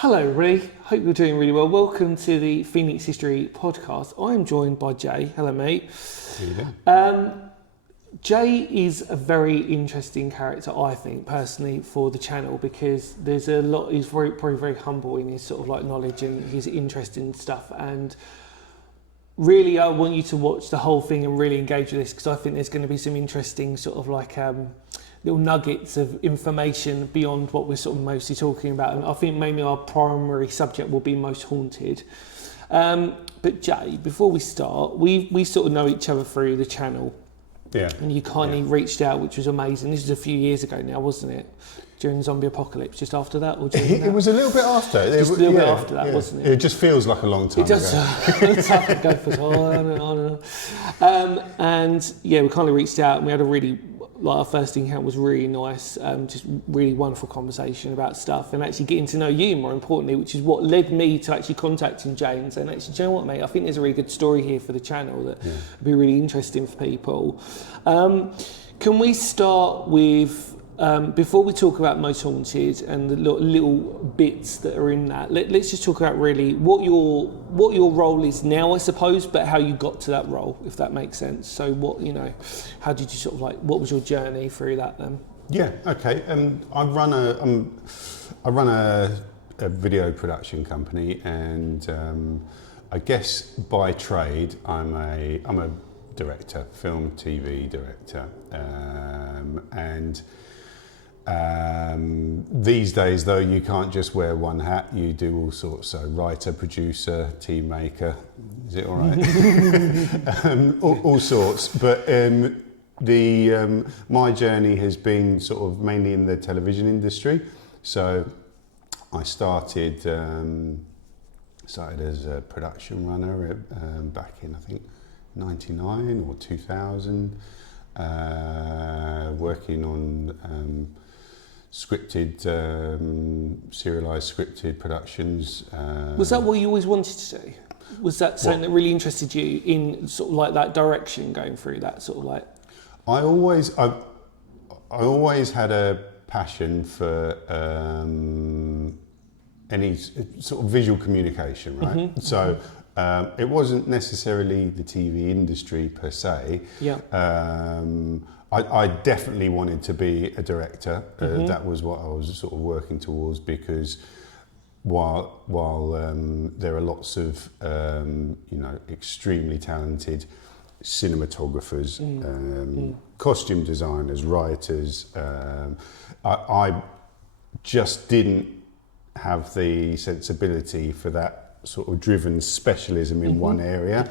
Hello, everybody. Hope you're doing really well. Welcome to the Phoenix History podcast. I'm joined by Jay. Hello, mate. How you doing? Jay is a very interesting character, I think, personally, for the channel because there's a lot. He's very humble in his sort of like knowledge and his interest in stuff. And really, I want you to watch the whole thing and really engage with this because I think there's going to be some interesting sort of like little nuggets of information beyond what we're sort of mostly talking about. And I think mainly our primary subject will be Most Haunted. But Jay, before we start, we sort of know each other through the channel. Yeah. And you kindly reached out, which was amazing. This was a few years ago now, wasn't it? During Zombie Apocalypse, just after that? Or during It was a little bit after. Just a little bit after that, wasn't it? It just feels like a long time It does. ago. Go for on. And yeah, we kind of reached out and we had a really, like our first encounter was really nice, just really wonderful conversation about stuff and actually getting to know you more importantly, which is what led me to actually contacting James and actually, do you know what, mate, I think there's a really good story here for the channel that would be really interesting for people. Can we start with, before we talk about Most Haunted and the little bits that are in that, let's just talk about really what your role is now, I suppose, but how you got to that role, if that makes sense. So how did you sort of like, what was your journey through that then? Yeah, okay. I run a video production company, and I guess by trade I'm a director, film, TV director, and these days, though, you can't just wear one hat. You do all sorts. So, writer, producer, team maker. Is it all right? All sorts. But my journey has been sort of mainly in the television industry. So, I started as a production runner back in, I think, 99 or 2000, working on scripted, serialised scripted productions. Was that what you always wanted to do? Was that something that really interested you in sort of like that direction, going through that sort of like? I always had a passion for any sort of visual communication, right? Mm-hmm. So it wasn't necessarily the TV industry per se. Yeah. I definitely wanted to be a director. That was what I was sort of working towards, because while there are lots of extremely talented cinematographers, costume designers, writers, I just didn't have the sensibility for that sort of driven specialism in one area.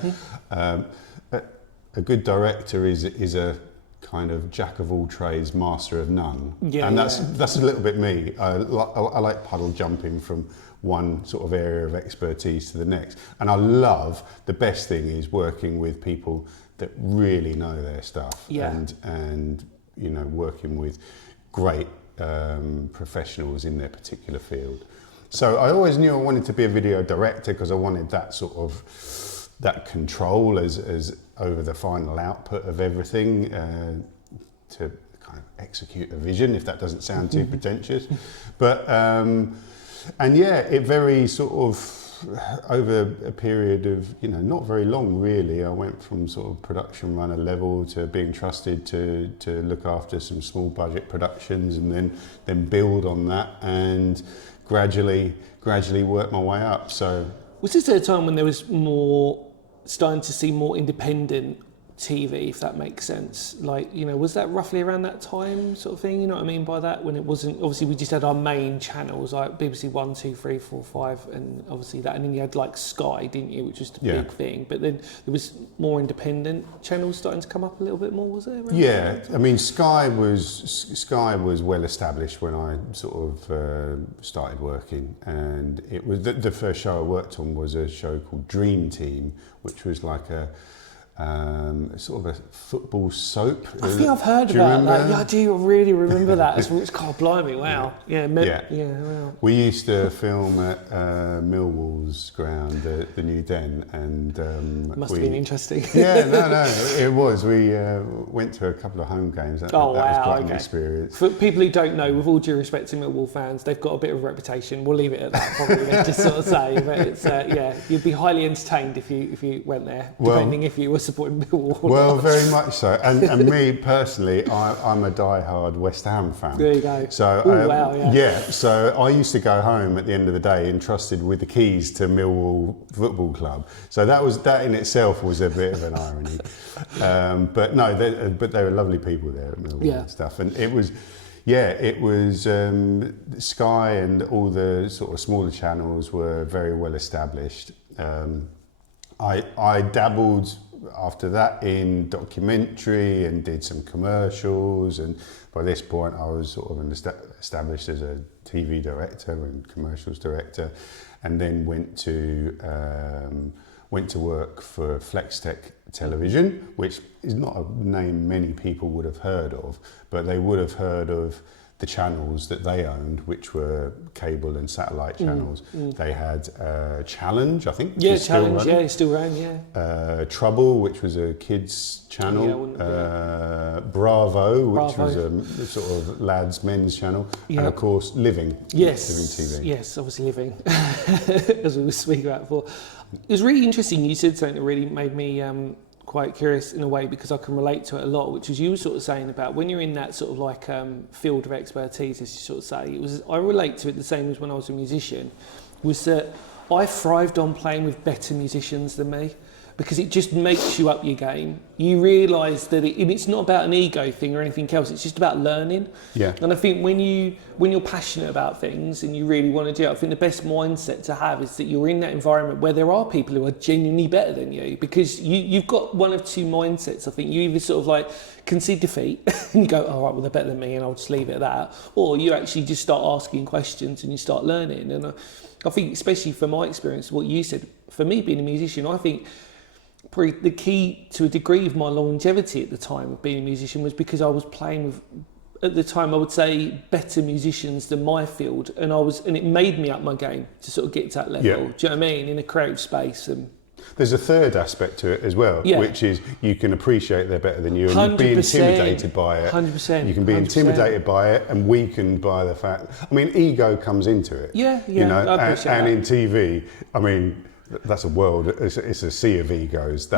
A good director is a kind of jack of all trades, master of none, and that's a little bit me. I like puddle jumping from one sort of area of expertise to the next, and I love, the best thing is working with people that really know their stuff, and working with great professionals in their particular field. So I always knew I wanted to be a video director because I wanted that sort of that control as over the final output of everything, to kind of execute a vision, if that doesn't sound too pretentious. But it very sort of over a period of not very long really, I went from sort of production runner level to being trusted to look after some small budget productions, and then build on that and gradually work my way up. So was this at a time when there was starting to see more independent TV, if that makes sense? Like, was that roughly around that time sort of thing? You know what I mean by that? When it wasn't, obviously we just had our main channels like BBC 1, 2, 3, 4, 5, and obviously that, and then you had like Sky, didn't you, which was the big thing. But then there was more independent channels starting to come up a little bit more, was there? Yeah, I mean Sky was well established when I sort of started working, and it was the first show I worked on was a show called Dream Team, which was like a sort of a football soap. I think I've heard Do you about remember? that. Yeah, I do really remember that. It's God, blimey, wow. Yeah, Yeah. wow. We used to film at Millwall's ground, the new den, and Must have been interesting. Yeah, no, it was. We went to a couple of home games. That was quite an experience. For people who don't know, with all due respect to Millwall fans, they've got a bit of a reputation. We'll leave it at that, probably. Let's just sort of say, but it's you'd be highly entertained if you went there, depending if you were supporting Millwall. Well, very much so. And me personally, I'm a die-hard West Ham fan. There you go. So so I used to go home at the end of the day entrusted with the keys to Millwall Football Club. So that in itself was a bit of an irony. But no, they were lovely people there at Millwall and stuff. And it was Sky and all the sort of smaller channels were very well established. I dabbled after that in documentary and did some commercials, and by this point I was sort of established as a TV director and commercials director, and then went to work for Flextech Television, which is not a name many people would have heard of, but they would have heard of the channels that they owned, which were cable and satellite channels. They had Challenge, I think. Yeah, Challenge, still running, Trouble, which was a kids channel. Bravo, which was a sort of lads, men's channel. And of course, Living. Yes. Living TV. Yes, obviously Living, as we were speaking about before. It was really interesting. You said something that really made me quite curious in a way, because I can relate to it a lot, which is you were sort of saying about when you're in that sort of like field of expertise, as you sort of say. I relate to it the same as when I was a musician, was that I thrived on playing with better musicians than me, because it just makes you up your game. You realise that it's not about an ego thing or anything else, it's just about learning. Yeah. And I think when you're passionate about things and you really want to do it, I think the best mindset to have is that you're in that environment where there are people who are genuinely better than you, because you've got one of two mindsets. I think you either sort of like concede defeat and you go, all right, well, they're better than me and I'll just leave it at that, or you actually just start asking questions and you start learning. And I think, especially from my experience, what you said, for me being a musician, I think probably the key to a degree of my longevity at the time of being a musician was because I was playing with, at the time, I would say, better musicians than my field, and it made me up my game to sort of get to that level. Yeah. Do you know what I mean? In a creative space. And there's a third aspect to it as well, which is you can appreciate they're better than you, and you can be 100%, intimidated by it. 100%. You can be 100%. intimidated by it and weakened by the fact. I mean, ego comes into it. Yeah, you know, I appreciate and that. in TV, I mean, that's a world. It's a sea of egos.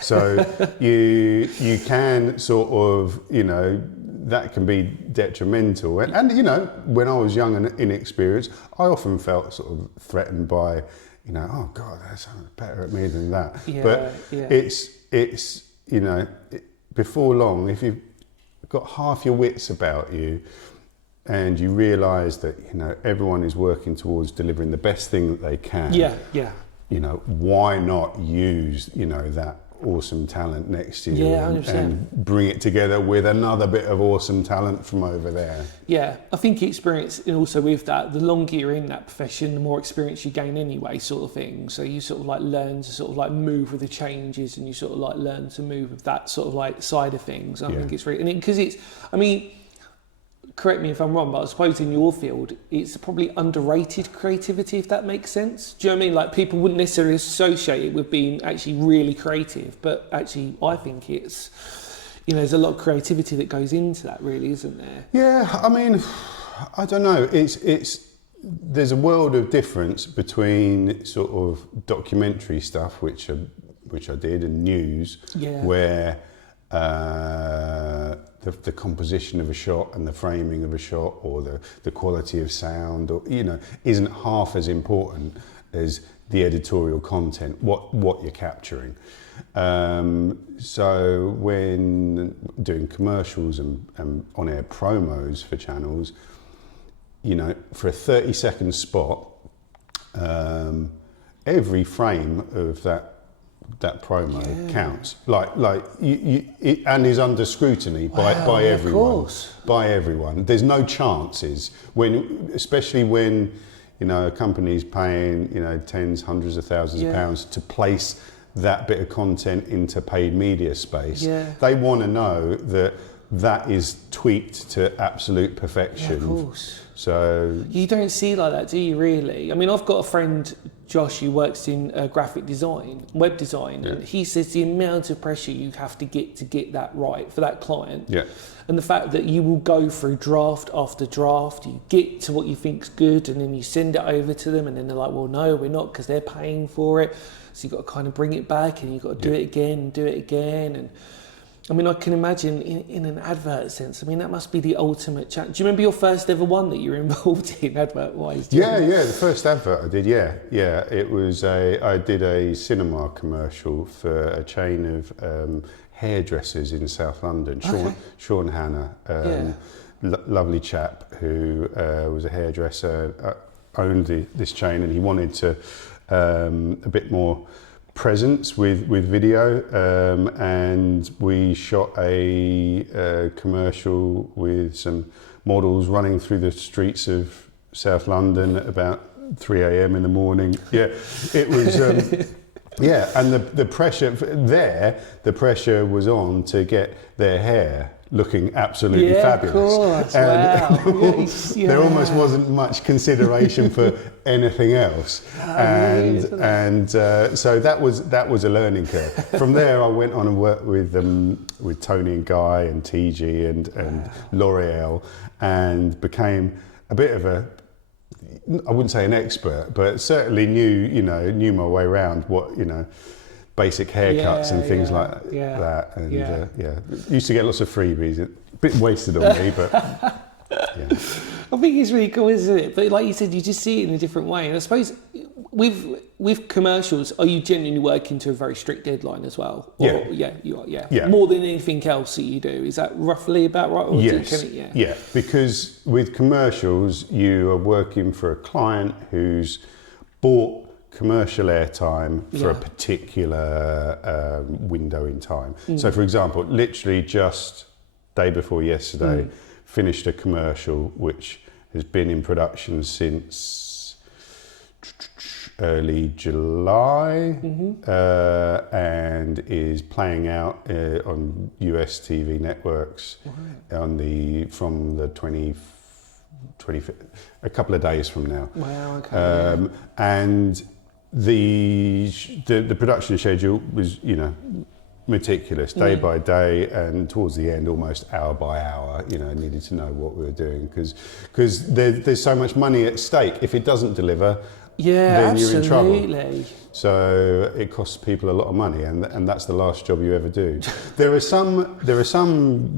So you can sort of, you know, that can be detrimental. And you know, when I was young and inexperienced, I often felt sort of threatened by, you know, oh God, they're so much better at me than that. It's you know, before long, if you've got half your wits about you, and you realise that, you know, everyone is working towards delivering the best thing that they can. You know, why not use, you know, that awesome talent next to you and bring it together with another bit of awesome talent from over there? Yeah, I think experience, and also with that, the longer you're in that profession, the more experience you gain anyway, sort of thing. So you sort of like learn to sort of like move with the changes, and you sort of like learn to move with that sort of like side of things. I think it's really, and because it's, I mean, correct me if I'm wrong, but I suppose in your field, it's probably underrated creativity, if that makes sense. Do you know what I mean? Like, people wouldn't necessarily associate it with being actually really creative, but actually I think it's, you know, there's a lot of creativity that goes into that, really, isn't there? Yeah, I mean, I don't know. There's a world of difference between sort of documentary stuff, which I did, and news, where the composition of a shot and the framing of a shot, or the quality of sound, or, you know, isn't half as important as the editorial content, what you're capturing. So when doing commercials and on-air promos for channels, you know, for a 30-second spot, every frame of that promo counts, and is under scrutiny by everyone. Of course. By everyone. There's no chances especially when, you know, a company's paying, you know, tens, hundreds of thousands of pounds to place that bit of content into paid media space. Yeah. They want to know that that is tweaked to absolute perfection. Yeah, of course. So You don't see like that, do you, really? I mean, I've got a friend, Josh, who works in graphic design, web design, and he says the amount of pressure you have to get that right for that client. yeah, And the fact that you will go through draft after draft, you get to what you think's good, and then you send it over to them, and then they're like, well, no, we're not, because they're paying for it. So you've got to kind of bring it back, and you've got to do it again and do it again. And I mean, I can imagine in an advert sense, I mean, that must be the ultimate challenge. Do you remember your first ever one that you were involved in advert-wise? yeah. The first advert I did, yeah. It was I did a cinema commercial for a chain of hairdressers in South London. Sean Hanna, lovely chap who was a hairdresser, owned this chain, and he wanted to a bit more presence with video, and we shot a commercial with some models running through the streets of South London at about 3 a.m. in the morning. Yeah, it was. Yeah, and the pressure the pressure was on to get their hair looking absolutely fabulous. Of course. And Wow. there almost wasn't much consideration for anything else, and so that was a learning curve. From there, I went on and worked with Tony and Guy and TG and L'Oreal, and became a bit of a, I wouldn't say an expert, but certainly knew my way around what, basic haircuts and things like that. And used to get lots of freebies. A bit wasted on me, but yeah. I think it's really cool, isn't it? But like you said, you just see it in a different way. And I suppose with commercials, are you genuinely working to a very strict deadline as well? Or, you are. Yeah. More than anything else that you do. Is that roughly about right? Or Yes. Because with commercials, you are working for a client who's bought commercial airtime for a particular window in time. So, for example, literally just day before yesterday, finished a commercial which has been in production since early July, and is playing out on US TV networks from the 25th, a couple of days from now. Wow. Okay. And the production schedule was, meticulous, day by day, and towards the end, almost hour by hour. Needed to know what we were doing because there's so much money at stake. If it doesn't deliver, then you're in trouble. So it costs people a lot of money, and that's the last job you ever do. There are some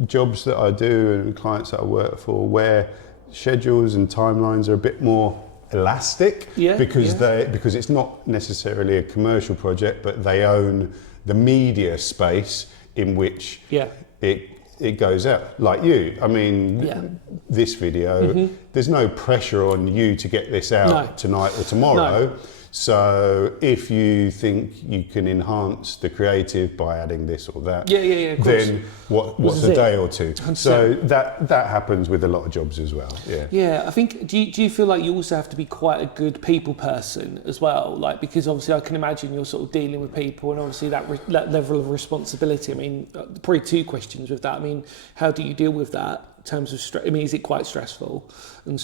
jobs that I do and clients that I work for where schedules and timelines are a bit more elastic because it's not necessarily a commercial project, but they own the media space in which it goes out. Like you, I mean, this video, there's no pressure on you to get this out tonight or tomorrow. So if you think you can enhance the creative by adding this or that, then what's a day or two? 100%. So that happens with a lot of jobs as well. Yeah. I think. Do you feel like you also have to be quite a good people person as well? Like, because obviously I can imagine you're sort of dealing with people, and obviously that level of responsibility. I mean, probably two questions with that. I mean, how do you deal with that? Terms of stress, I mean, is it quite stressful in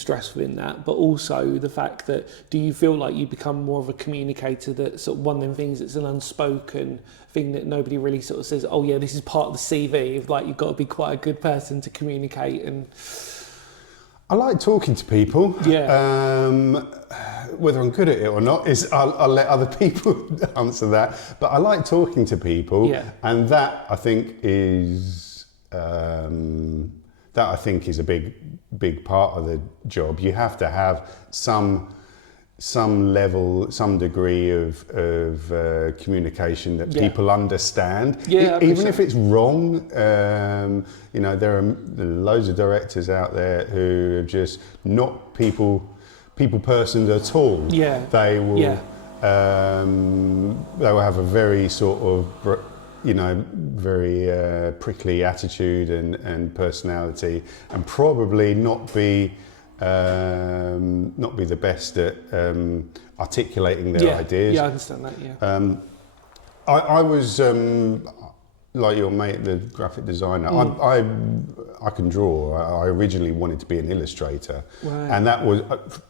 that? But also the fact that, do you feel like you become more of a communicator, that sort of one of them things that's an unspoken thing that nobody really sort of says, oh yeah, this is part of the CV, like you've got to be quite a good person to communicate? And I like talking to people. Whether I'm good at it or not is I'll let other people answer that. But I like talking to people, and that I think is a big part of the job. You have to have some level, some degree of communication that people understand, even if it's wrong. There are loads of directors out there who are just not people persons at all. They will have a very sort of very prickly attitude and personality, and probably not be the best at articulating their ideas. Yeah, I understand that. I was like your mate, the graphic designer. I can draw. I originally wanted to be an illustrator, Right. and that was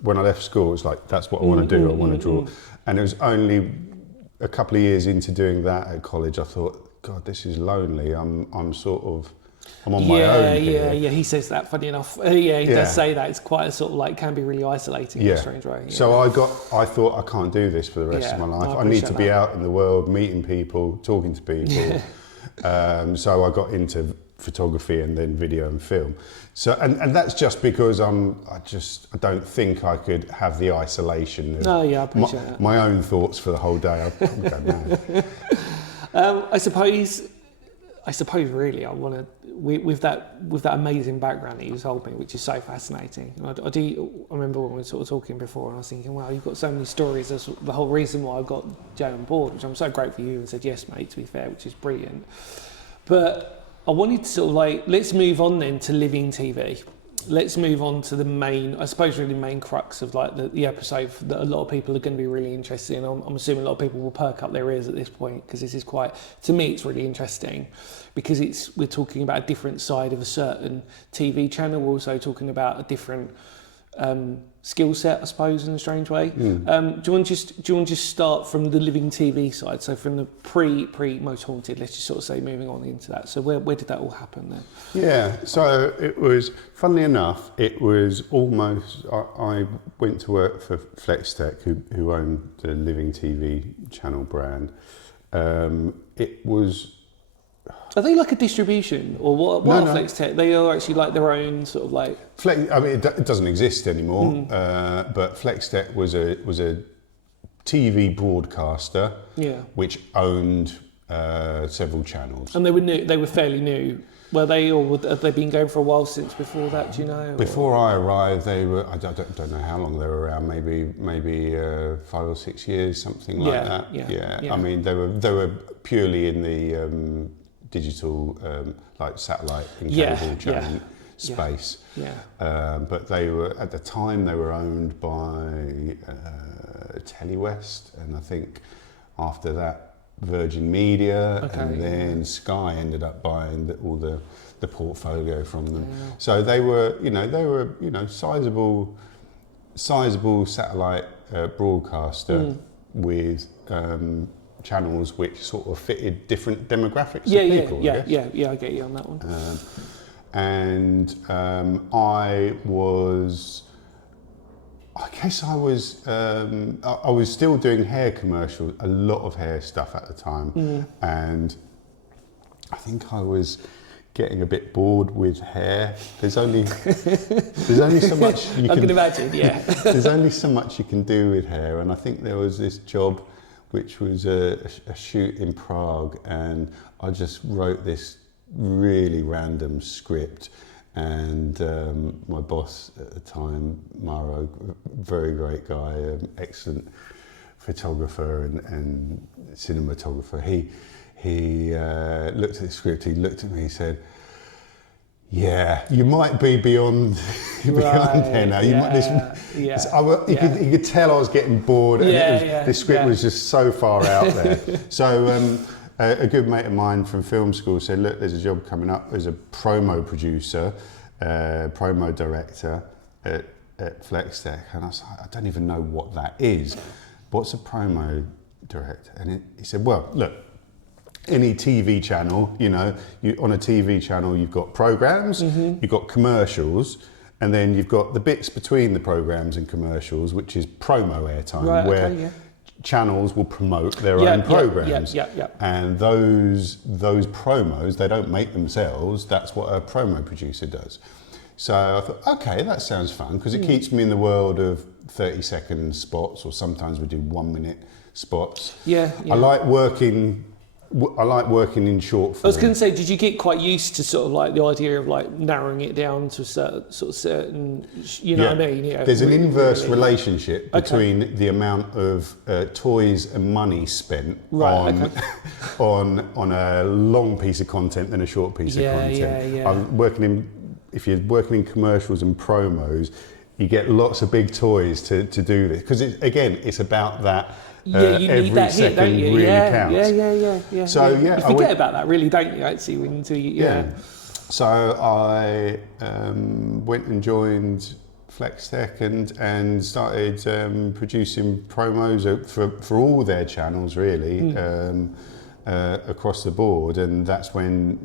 when I left school. It was like, that's what I want to do. I want to draw, and it was only a couple of years into doing that at college. I thought, God, this is lonely. I'm on my own here. Yeah. He says that. Funny enough, he does say that. It's quite a sort of like, can be really isolating in a strange way. Yeah. So I thought, I can't do this for the rest of my life. I need to be out in the world, meeting people, talking to people. So I got into photography and then video and film. So and that's just because I don't think I could have the isolation of I appreciate that. my own thoughts for the whole day. I'd probably go mad. I suppose really I want to, with that amazing background that you told me, which is so fascinating. And I remember when we were sort of talking before, and I was thinking, wow, you've got so many stories. That's the whole reason why I got Jay on board, which I'm so grateful for you and said yes, mate, to be fair, which is brilliant. But I wanted to sort of like, let's move on then to living TV. Let's move on to the main, I suppose, really main crux of like the episode that a lot of people are going to be really interested in. I'm assuming a lot of people will perk up their ears at this point, because this is quite, to me, it's really interesting, because we're talking about a different side of a certain TV channel. We're also talking about a different skill set, I suppose, in a strange way. Do you want to just start from the living TV side? So from the pre Most Haunted, let's just sort of say, moving on into that. So where did that all happen then? Yeah, so it was, funnily enough, it was almost, I went to work for Flextech, who owned the Living TV channel brand. It was... Are they like a distribution, or what are Flextech? They are actually like their own sort of like... it doesn't exist anymore, but Flextech was a TV broadcaster, which owned several channels. And they were new. They were fairly new. Were they, or have they been going for a while since before that? Do you know? Before I arrived, they were. I don't know how long they were around. Maybe 5 or 6 years, something like that. Yeah. I mean, they were purely in the digital, like satellite and cable channel space. But they were, at the time, they were owned by Telewest, and I think after that, Virgin Media, and then Sky ended up buying all the portfolio from them. So they were sizable satellite broadcaster with channels which sort of fitted different demographics of people. I get you on that one. I was still doing hair commercials, a lot of hair stuff at the time, and I think I was getting a bit bored with hair. There's only so much you I can imagine, There's only so much you can do with hair, and I think there was this job which was a shoot in Prague, and I just wrote this really random script. And my boss at the time, Maro, very great guy, excellent photographer and cinematographer. He looked at the script. He looked at me. He said, "Yeah, you might be beyond here now. He could tell I was getting bored, and the script was just so far out there." So. A good mate of mine from film school said, "Look, there's a job coming up as a promo producer, promo director at Flextech." And I was like, "I don't even know what that is. What's a promo director?" And he said, "Well, look, any TV channel, on a TV channel, you've got programs, you've got commercials, and then you've got the bits between the programs and commercials, which is promo airtime, channels will promote their own programs, and those promos they don't make themselves. That's what a promo producer does." So I thought, okay, that sounds fun, because it keeps me in the world of 30-second spots, or sometimes we do 1-minute spots. I like working in short form. I was going to say, did you get quite used to sort of like the idea of like narrowing it down to a certain, what I mean? There's an inverse relationship between the amount of toys and money spent on a long piece of content than a short piece of content. I'm working if you're working in commercials and promos, you get lots of big toys to do this, because it's about that. Yeah, you every need that hit, don't second you? really Yeah, counts. yeah. So you forget about that, really, don't you? Actually, until you, So I went and joined Flextech and started producing promos for all their channels, really, across the board. And that's when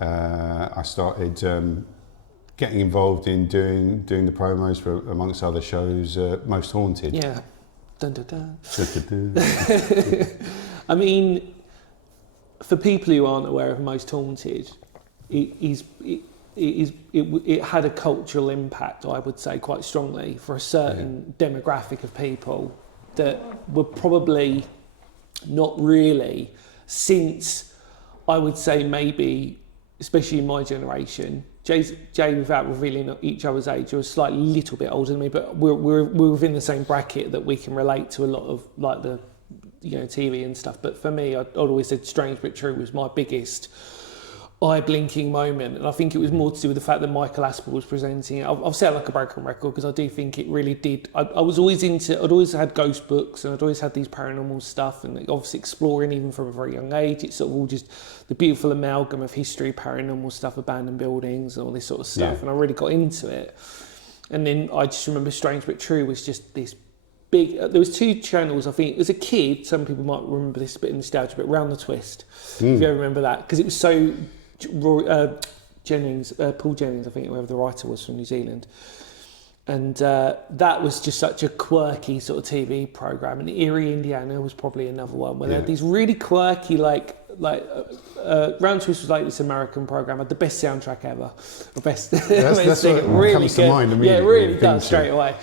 I started getting involved in doing the promos for, amongst other shows, Most Haunted. Yeah. Dun, dun, dun. I mean, for people who aren't aware of Most Haunted, it had a cultural impact, I would say, quite strongly for a certain demographic of people that were probably not really, since I would say maybe, especially in my generation, Jay, without revealing each other's age, you're a slightly little bit older than me, but we're within the same bracket that we can relate to a lot of, like, the, you know, TV and stuff. But for me, I'd always said Strange But True was my biggest eye-blinking moment, and I think it was more to do with the fact that Michael Aspel was presenting it. I've said like a broken record, because I do think it really did. I was always I'd always had ghost books, and I'd always had these paranormal stuff, and obviously exploring even from a very young age. It's sort of all just the beautiful amalgam of history, paranormal stuff, abandoned buildings, and all this sort of stuff, and I really got into it. And then I just remember Strange But True was just this big. There was two channels, I think. As a kid, some people might remember this bit of nostalgia, but Round the Twist, if you ever remember that, because it was so... Paul Jennings, I think, whoever the writer was, from New Zealand, and that was just such a quirky sort of TV program. And Erie, Indiana was probably another one where they had these really quirky, like Round Twist was like this American program, had the best soundtrack ever, the best. That's what really comes to mind immediately. Yeah, it really does straight away.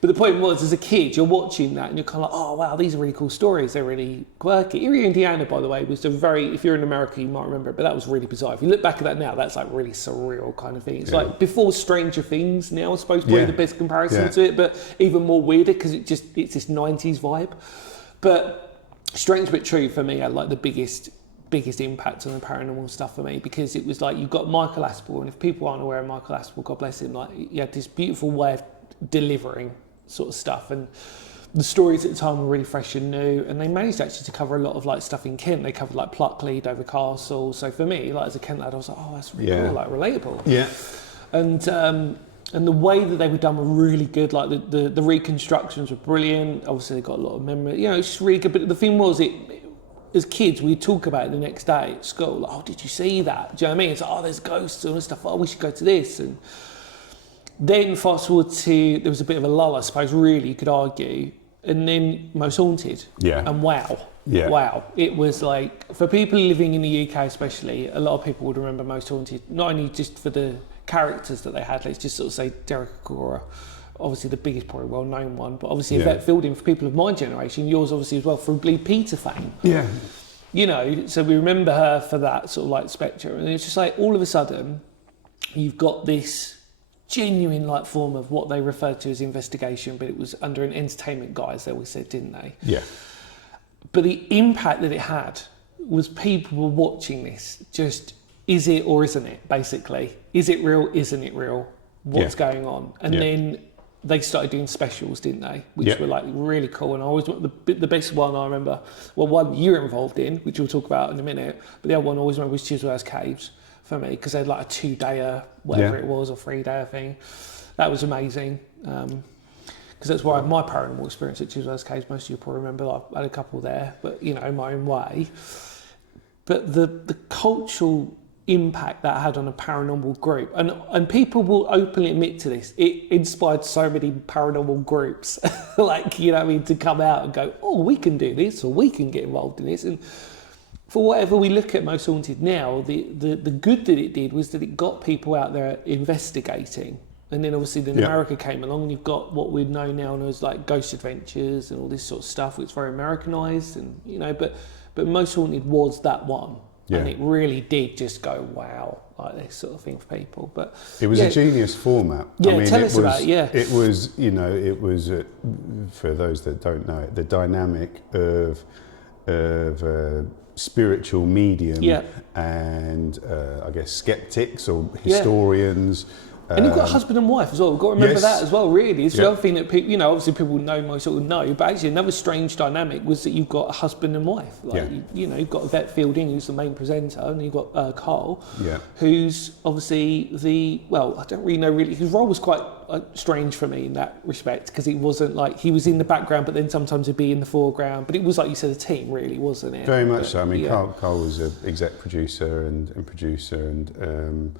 But the point was, as a kid, you're watching that and you're kind of like, oh, wow, these are really cool stories. They're really quirky. Erie, Indiana, by the way, was a very, if you're in America, you might remember it, but that was really bizarre. If you look back at that now, that's like really surreal kind of thing. It's like before Stranger Things now, I suppose, probably the best comparison to it, but even more weirder because it's this 90s vibe. But Strange But True for me had like the biggest impact on the paranormal stuff for me, because it was like, you've got Michael Aspel, and if people aren't aware of Michael Aspel, God bless him, like, he had this beautiful way of delivering sort of stuff, and the stories at the time were really fresh and new, and they managed actually to cover a lot of like stuff in Kent. They covered like Pluckley, Dover Castle. So for me, like as a Kent lad, I was like, oh, that's really cool, like relatable. Yeah. And the way that they were done were really good. Like the reconstructions were brilliant. Obviously, they got a lot of memory. You know, it's just really good. But the thing was, as kids, we'd talk about it the next day at school. Like, oh, did you see that? Do you know what I mean? It's like, oh, there's ghosts and stuff. Oh, we should go to this. And then fast forward to, there was a bit of a lull, I suppose, really, you could argue. And then Most Haunted. Yeah. And wow. Yeah. Wow. It was like, for people living in the UK especially, a lot of people would remember Most Haunted, not only just for the characters that they had, let's just sort of say Derek Agoura, obviously the biggest, probably well-known one, but obviously Yvette Fielding, for people of my generation, yours obviously as well, from Bleed Peter fame. Yeah. You know, so we remember her for that sort of like spectre. And it's just like, all of a sudden, you've got this genuine like form of what they referred to as investigation, but it was under an entertainment guise, they always said, didn't they? Yeah. But the impact that it had was people were watching this, just, is it or isn't it, basically? Is it real, isn't it real? What's going on? And then they started doing specials, didn't they? Which were like really cool. And I always, the best one I remember, well, one you were involved in, which we'll talk about in a minute, but the other one I always remember was Chiswell's Caves for me, because they had like a 2-dayer, whatever it was, or 3-dayer thing. That was amazing. Because that's where I had my paranormal experience at Chiswell's Caves. Most of you probably remember, like, I had a couple there, but, you know, in my own way. But the cultural impact that had on a paranormal group, and people will openly admit to this, it inspired so many paranormal groups, like, you know what I mean, to come out and go, oh, we can do this, or we can get involved in this. And for whatever we look at Most Haunted now, the good that it did was that it got people out there investigating. And then obviously then America came along, and you've got what we know now as like Ghost Adventures and all this sort of stuff, which is very Americanized, and you know, but Most Haunted was that one. Yeah. And it really did just go, wow, like this sort of thing for people. But it was a genius format. Yeah, I mean, tell us about it, It was, you know, it was, for those that don't know it, the dynamic of spiritual medium and I guess skeptics or historians And you've got a husband and wife as well. We've got to remember Yes. that as well, really. It's the Yeah. other thing that people, obviously people know, most sort of know, but actually another strange dynamic was that you've got a husband and wife. Like, Yeah. you've got Yvette Fielding, who's the main presenter, and you've got Carl, Yeah. who's obviously I don't really know really, his role was quite strange for me in that respect, because it wasn't like, he was in the background, but then sometimes he'd be in the foreground. But it was, like you said, a team, really, wasn't it? Very much But, so. I mean, yeah. Carl was an exec producer and producer, and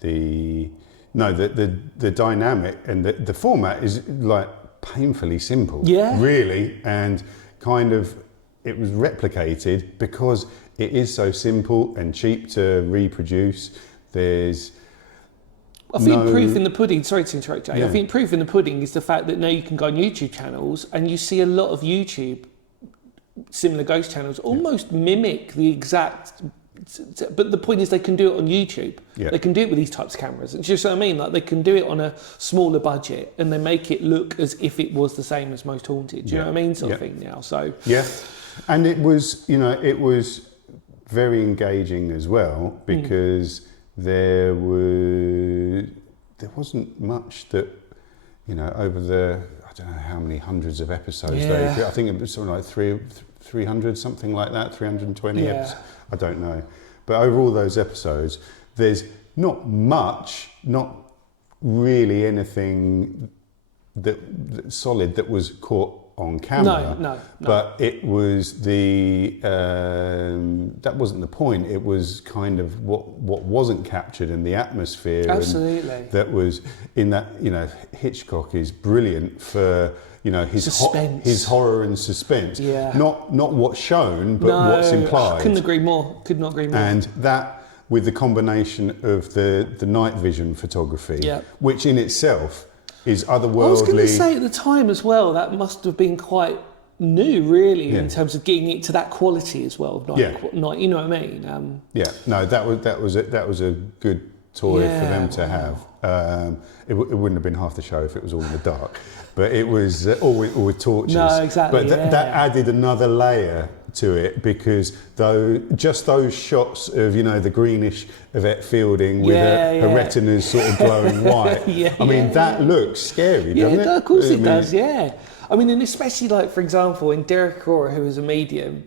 the dynamic and the format is like painfully simple. Yeah. Really, and kind of it was replicated because it is so simple and cheap to reproduce. There's I think no- proof in the pudding, sorry to interrupt, Jay, Yeah. I think proof in the pudding is the fact that now you can go on YouTube channels and you see a lot of YouTube, similar ghost channels, almost mimic the exact, but the point is they can do it on YouTube. Yeah. They can do it with these types of cameras. It's just what I mean, like they can do it on a smaller budget and they make it look as if it was the same as Most Haunted. Do you know what I mean? Sort of thing now. So Yeah, and it was very engaging as well because there wasn't much that over the I don't know how many hundreds of episodes I think it was something like 300 something like that, 320 episodes. I don't know, but over all those episodes, there's not really anything that solid that was caught on camera. No. But it was that wasn't the point. It was kind of what wasn't captured in the atmosphere. Absolutely. And that was in that. Hitchcock is brilliant for his Suspense. his horror and suspense. Yeah. Not what's shown, but what's implied. Couldn't agree more. Could not agree more. And that with the combination of the night vision photography, Yeah. which in itself is otherworldly. I was going to say at the time as well, that must have been quite new, really, Yeah. in terms of getting it to that quality as well. Night, you know what I mean? Yeah, no, that was a good toy for Yeah. them to have. It wouldn't have been half the show if it was all in the dark, but it was all with torches. No, exactly, But that added another layer to it because just those shots of the greenish Yvette Fielding with her retinas sort of glowing white. That looks scary, doesn't it? Of course it does. Yeah. I mean, and especially like, for example, in Derek Aurora, who was a medium,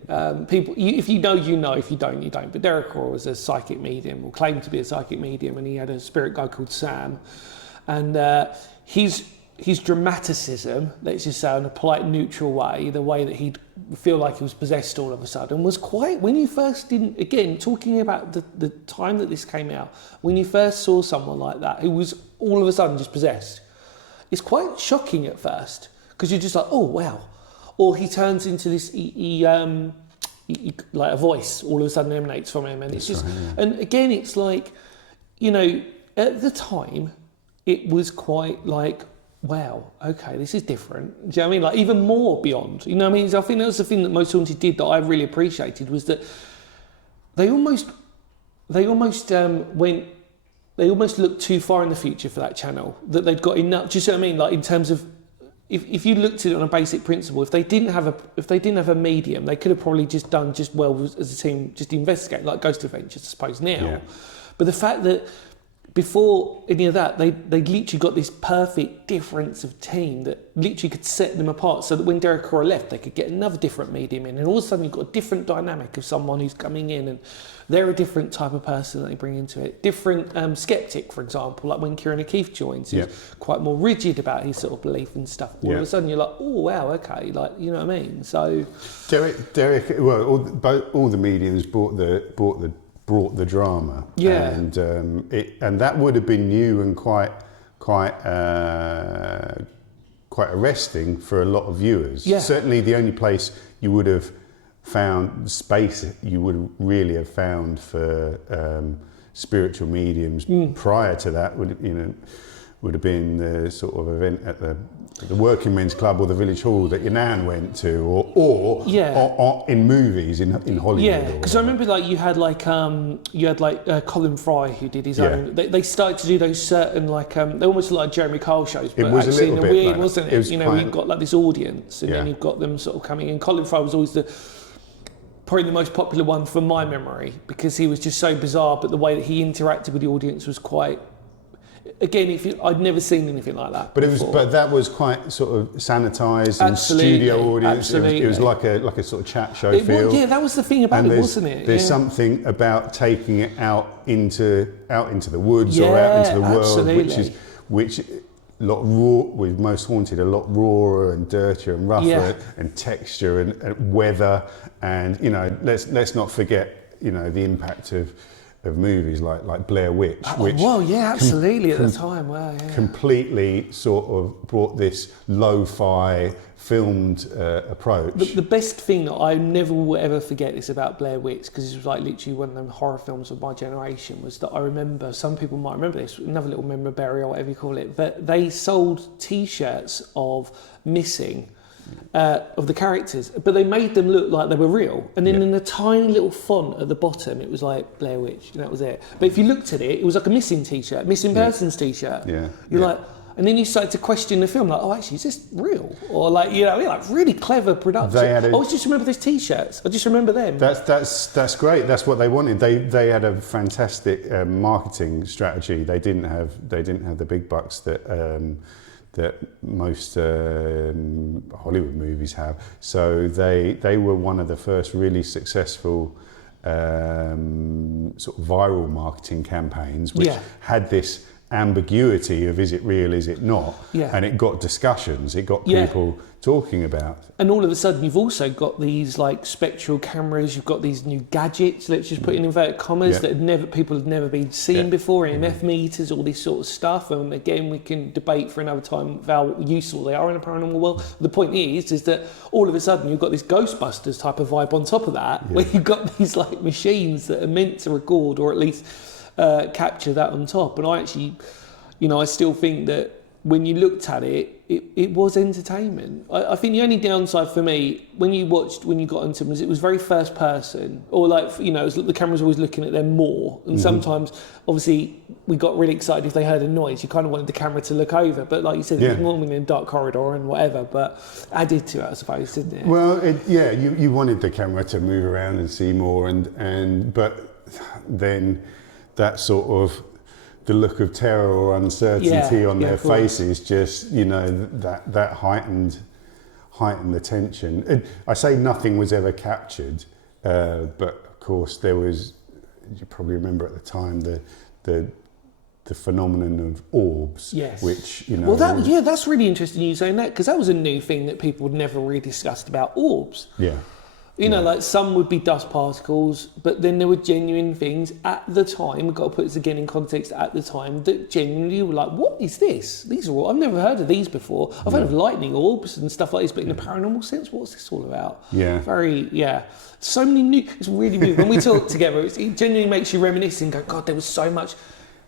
people, if you know, you know, if you don't, you don't. But Derek Aurora was a psychic medium, or claimed to be a psychic medium, and he had a spirit guide called Sam. And his dramaticism, let's just say in a polite, neutral way, the way that he'd feel like he was possessed all of a sudden, was quite, when you first didn't, again, talking about the time that this came out, when you first saw someone like that, who was all of a sudden just possessed, it's quite shocking at first. Because you're just like, oh wow, or he turns into this, like a voice all of a sudden emanates from him, and it's just, and again, it's like, at the time, it was quite like, wow, okay, this is different. Do you know what I mean? Like even more beyond. You know what I mean? I think that was the thing that Most Haunted did that I really appreciated, was that they almost looked too far in the future for that channel. That they'd got enough. Do you see what I mean? Like in terms of, if you looked at it on a basic principle, if they didn't have a medium, they could have probably just done just well as a team, just investigate, like Ghost Adventures, I suppose now. Yeah. But the fact that before any of that, they literally got this perfect difference of team that literally could set them apart, so that when Derek Aurora left, they could get another different medium in, and all of a sudden you've got a different dynamic of someone who's coming in, and they're a different type of person that they bring into it. Different skeptic, for example, like when Kieran O'Keefe joins, who's quite more rigid about his sort of belief and stuff. All of a sudden you're like, oh wow, okay, like, you know what I mean? So Derek, well, all the mediums brought the drama, and that would have been new and quite arresting for a lot of viewers. Yeah. Certainly, the only place you would have found space you would really have found for spiritual mediums prior to that would have been the sort of event at the Working Men's Club or the Village Hall that your nan went to, or in movies in Hollywood. Yeah, because I remember like you had Colin Fry, who did his own. They started to do those certain they almost look like Jeremy Kyle shows, but It was actually a little in a bit weird, like wasn't that. it? It was You've got like this audience, and then Yeah. you've got them sort of coming in. Colin Fry was always probably the most popular one from my memory, because he was just so bizarre, but the way that he interacted with the audience was quite. again, I'd never seen anything like that. But before. but that was quite sort of sanitised and studio audience. Absolutely. It was like a sort of chat show feel. Yeah, that was the thing about it, wasn't it? There's something about taking it out into the woods or out into the world, which a lot raw, with Most Haunted, a lot rawer and dirtier and rougher and texture and weather, and let's not forget the impact of movies like Blair Witch, which absolutely at the time, completely sort of brought this lo-fi filmed approach. The best thing that I never will ever forget is about Blair Witch, because it was like literally one of them horror films of my generation, was that I remember, some people might remember this, another little memorabilia or whatever you call it, that they sold T-shirts of missing of the characters, but they made them look like they were real, and then in a tiny little font at the bottom it was like Blair Witch, and that was it. But if you looked at it was like a missing T-shirt, missing persons T-shirt. You're like, and then you started to question the film, like, oh, actually, is this real? Or like, like really clever production. I just remember those T-shirts. I just remember them. That's great. That's what they wanted. They had a fantastic marketing strategy. They didn't have the big bucks that most Hollywood movies have. So they were one of the first really successful sort of viral marketing campaigns, which had this ambiguity of, is it real, is it not? And it got discussions, it got people talking about. And all of a sudden you've also got these like spectral cameras, you've got these new gadgets, let's just put in inverted commas, that people had never been seen before, EMF meters, all this sort of stuff. And again, we can debate for another time how useful they are in a paranormal world. The point is that all of a sudden you've got this Ghostbusters type of vibe on top of that, where you've got these like machines that are meant to record or at least capture that on top. And I actually, I still think that when you looked at it, it was entertainment. I think the only downside for me, when you got into them, was it was very first person, or like, it was, the camera's always looking at them more. And sometimes, obviously, we got really excited if they heard a noise. You kind of wanted the camera to look over. But like you said, it was normally in a dark corridor and whatever, but added to it, I suppose, didn't it? Well, you wanted the camera to move around and see more, but then that sort of, the look of terror or uncertainty on their faces, just that heightened the tension. And I say nothing was ever captured, but of course there was. You probably remember at the time the phenomenon of orbs, which Well, that's really interesting you saying that, because that was a new thing that people had never really discussed about orbs. Like some would be dust particles, but then there were genuine things at the time, we've got to put this again in context, at the time, that genuinely were like, what is this? These are all, I've never heard of these before. I've heard of lightning orbs and stuff like this, but in a paranormal sense, what's this all about? So many new, it's really new. When we talk together, it genuinely makes you reminisce and go, God, there was so much.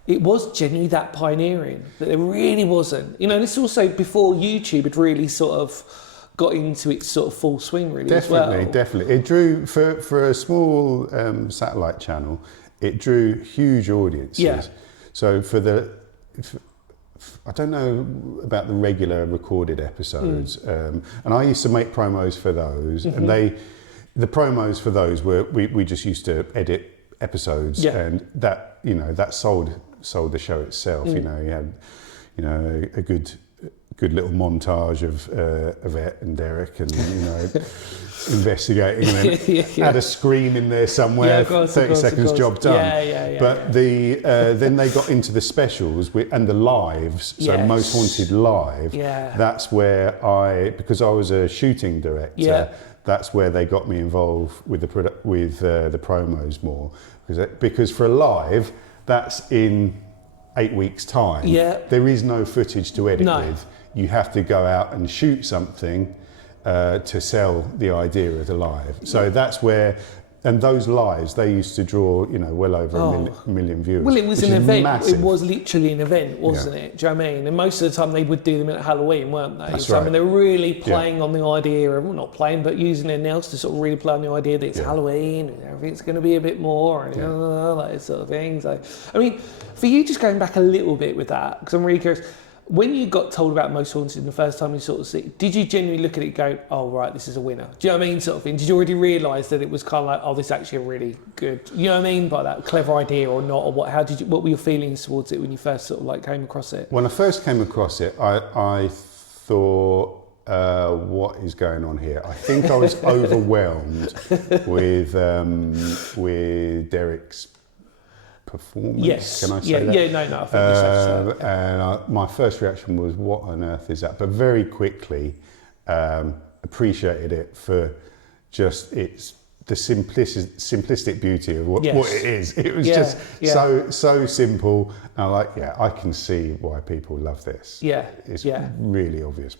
It was genuinely that pioneering, that there really wasn't. This also before YouTube had really sort of got into its sort of full swing, really. Definitely. It drew, for a small satellite channel, it drew huge audiences. So I don't know about the regular recorded episodes, and I used to make promos for those, and the promos for those were, we just used to edit episodes, and that sold the show itself. You had a good little montage of Ed and Derek and investigating, and then had a scream in there somewhere. 30 seconds, job done. But then they got into the specials and the lives. So Most Haunted Live. That's where because I was a shooting director. That's where they got me involved with the promos more, because for a live, that's in 8 weeks' time. There is no footage to edit with. You have to go out and shoot something to sell the idea of the live. So that's where, and those lives, they used to draw, well over a million viewers. Well, it was an event. Massive. It was literally an event, wasn't it? Do you know what I mean? And most of the time they would do them at Halloween, weren't they? That's right. I mean, they were really playing on the idea of, well, not playing, but using their nails to sort of really play on the idea that it's Halloween and everything's going to be a bit more and like this sort of thing. So, I mean, for you, just going back a little bit with that, because I'm really curious, When you got told about Most Haunted the first time you sort of see, did you genuinely look at it and go, oh, right, this is a winner? Do you know what I mean, sort of thing? Did you already realise that it was kind of like, oh, this is actually a really good, you know what I mean, by that clever idea or not, or what? What were your feelings towards it when you first sort of like came across it? When I first came across it, I thought, what is going on here? I think I was overwhelmed with Derek's performance. Yes. Can I say that? Yeah, no, I think it's safe to say. And my first reaction was, what on earth is that? But very quickly appreciated it for just the simplistic beauty of what it is. It was just so simple. And I can see why people love this. Yeah, it's really obvious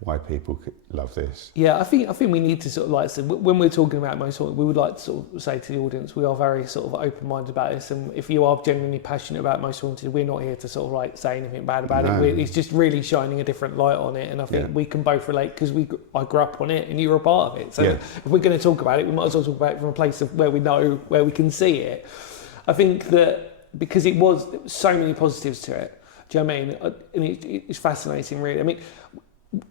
why people love this. Yeah, I think we need to sort of like, so when we're talking about Most Haunted, we would like to sort of say to the audience, we are very sort of open-minded about this, and if you are genuinely passionate about Most Haunted, we're not here to sort of like say anything bad about it. It's just really shining a different light on it, and I think we can both relate because I grew up on it and you were a part of it. So if we're going to talk about it, we might as well talk about it from a place of where we know, where we can see it. I think that because there was so many positives to it. Do you know what I mean? It's fascinating, really. I mean,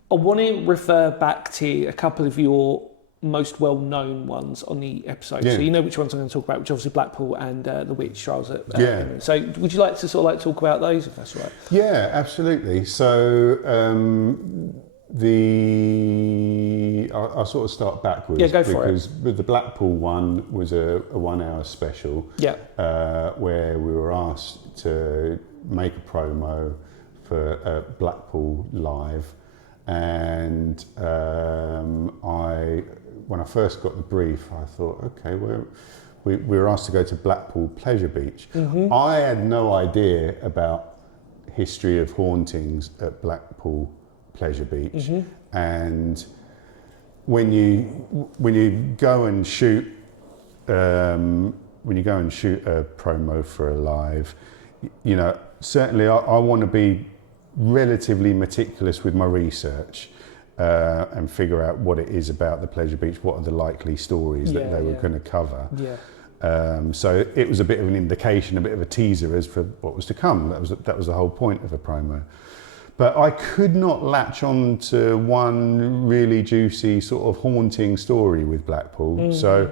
I want to refer back to a couple of your most well-known ones on the episode. So you know which ones I'm going to talk about, which are obviously Blackpool and the Witch Trials. So would you like to sort of like talk about those, if that's right? Yeah, absolutely. So I'll sort of start backwards. Yeah, go for it. Because with the Blackpool one was a 1 hour special. Yeah. Where we were asked to make a promo for Blackpool Live. And when I first got the brief, I thought, okay, we were asked to go to Blackpool Pleasure Beach. Mm-hmm. I had no idea about history of hauntings at Blackpool Pleasure Beach. Mm-hmm. And when you go and shoot a promo for a live, you know, certainly I want to be relatively meticulous with my research and figure out what it is about the Pleasure Beach, what are the likely stories that they were going to cover. Yeah. So it was a bit of an indication, a bit of a teaser as for what was to come. That was the whole point of a promo. But I could not latch on to one really juicy sort of haunting story with Blackpool. Mm-hmm. So,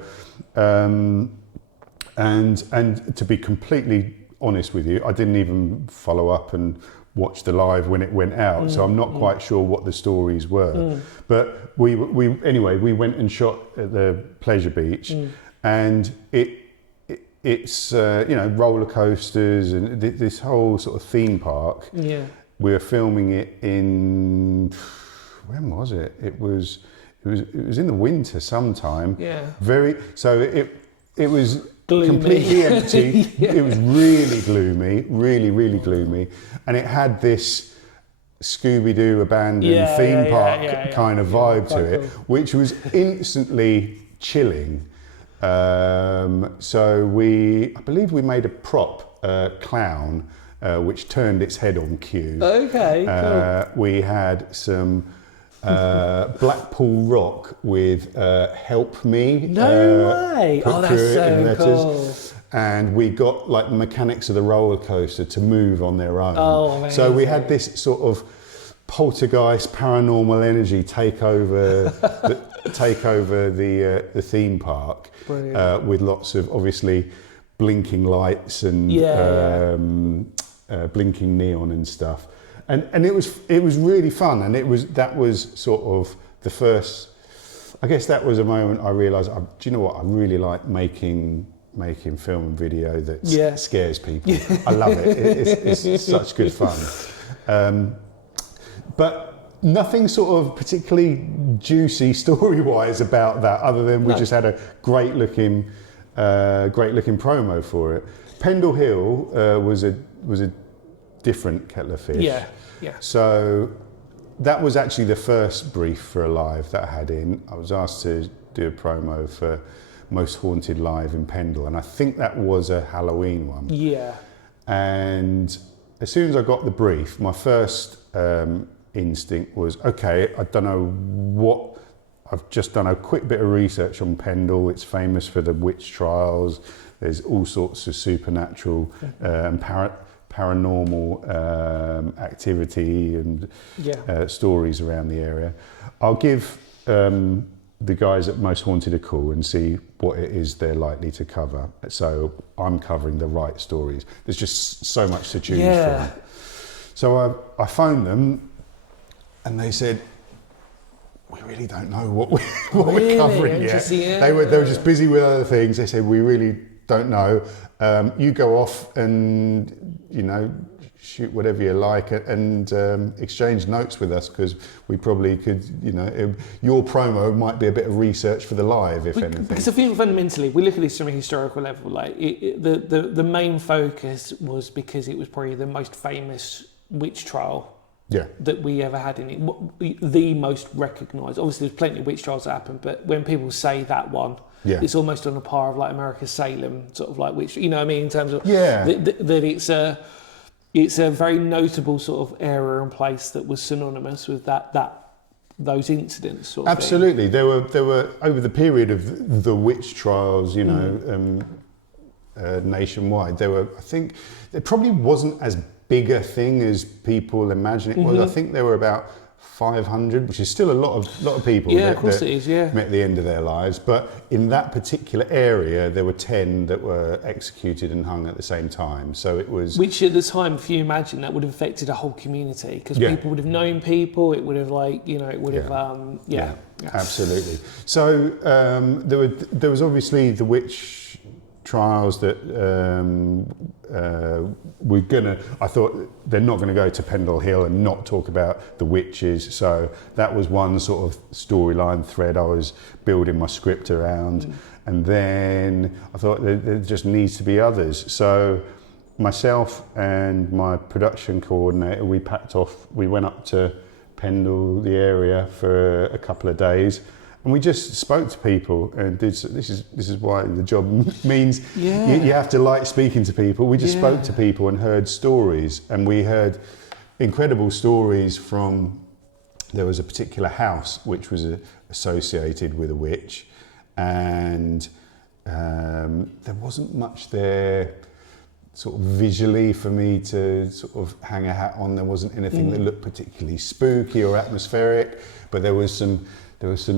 and to be completely honest with you, I didn't even follow up and watch the live when it went out, so I'm not quite sure what the stories were. But we went and shot at the Pleasure Beach, and it's roller coasters and this whole sort of theme park. Yeah, we were filming it in, when was it? It was in the winter sometime. Yeah, it was gloomy. Completely empty. Yeah. It was really gloomy, really gloomy, and it had this Scooby-Doo abandoned theme park kind of vibe to it, which was instantly chilling. So I believe we made a prop clown which turned its head on cue. Okay, cool. We had some Blackpool Rock with Help Me. No way! Oh, that's so cool. And we got like the mechanics of the roller coaster to move on their own. Oh, amazing. So we had this sort of poltergeist, paranormal energy take over the theme park with lots of obviously blinking lights and blinking neon and stuff. And it was really fun, and that was sort of the first. I guess that was a moment I realised. Do you know what? I really like making film and video that scares people. I love it. It's such good fun. But nothing sort of particularly juicy story-wise about that, other than we just had a great looking promo for it. Pendle Hill was a different kettle of fish. Yeah. So that was actually the first brief for a live that I had in. I was asked to do a promo for Most Haunted Live in Pendle, and I think that was a Halloween one. Yeah. And as soon as I got the brief, my first instinct was, okay, I don't know what. I've just done a quick bit of research on Pendle. It's famous for the witch trials. There's all sorts of supernatural and paranormal activity and Yeah. stories around the area. I'll give the guys at Most Haunted a call and see what it is they're likely to cover. So I'm covering the right stories. There's just so much to choose Yeah. from. So I phoned them and they said, we really don't know what we're covering yet. Yeah. They were just busy with other things. They said, we really don't know. You go off and, shoot whatever you like and exchange notes with us, because we probably could, your promo might be a bit of research for the live, if anything. Because I think fundamentally, we look at this from a historical level, like the main focus was because it was probably the most famous witch trial that we ever had in it. The most recognised. Obviously, there's plenty of witch trials that happen, but when people say that one, it's almost on a par of like America's Salem, sort of like witch. You know what I mean? In terms of that it's a very notable sort of area and place that was synonymous with those incidents. Sort of Absolutely, there were over the period of the witch trials, nationwide. I think there probably wasn't as big a thing as people imagine it was. I think there were about 500, which is still a lot of people of course it is, met the end of their lives. But in that particular area, there were 10 that were executed and hung at the same time. So it was... Which at the time, if you imagine, that would have affected a whole community, because people would have known people, it would have have... Absolutely. So there was obviously the witch trials that I thought they're not going to go to Pendle Hill and not talk about the witches. So that was one sort of storyline thread I was building my script around. And then I thought there just needs to be others. So myself and my production coordinator, we packed off, we went up to Pendle, the area, for a couple of days. And we just spoke to people and this is why the job means you have to like speaking to people. We just spoke to people and heard stories, and we heard incredible stories from, there was a particular house which was associated with a witch, and there wasn't much there sort of visually for me to sort of hang a hat on. There wasn't anything that looked particularly spooky or atmospheric, but there was some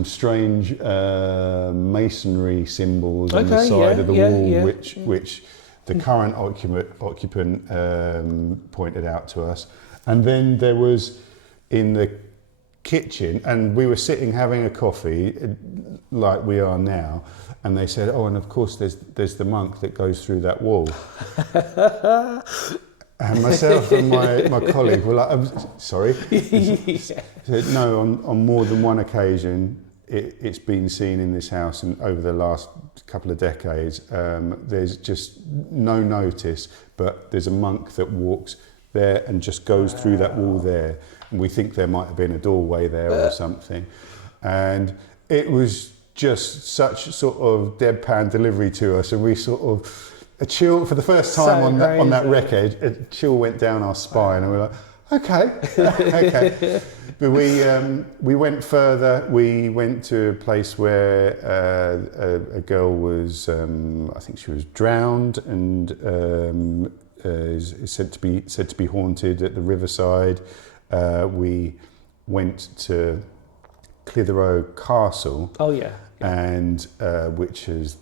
strange masonry symbols on the side of the wall, which the current occupant pointed out to us. And then there was in the kitchen, and we were sitting having a coffee like we are now, and they said, oh, and of course there's the monk that goes through that wall. And myself and my colleague were like, I'm sorry? Said, no, on more than one occasion, it's been seen in this house, and over the last couple of decades, there's just no notice, but there's a monk that walks there and just goes through that wall there. And we think there might have been a doorway there or something. And it was just such sort of deadpan delivery to us, and we sort of... a chill for the first time on that record. A chill went down our spine, and we were like, okay. But we went further. We went to a place where a girl was, I think she was drowned, and is said to be haunted at the riverside. We went to Clitheroe Castle. Oh yeah. And which is.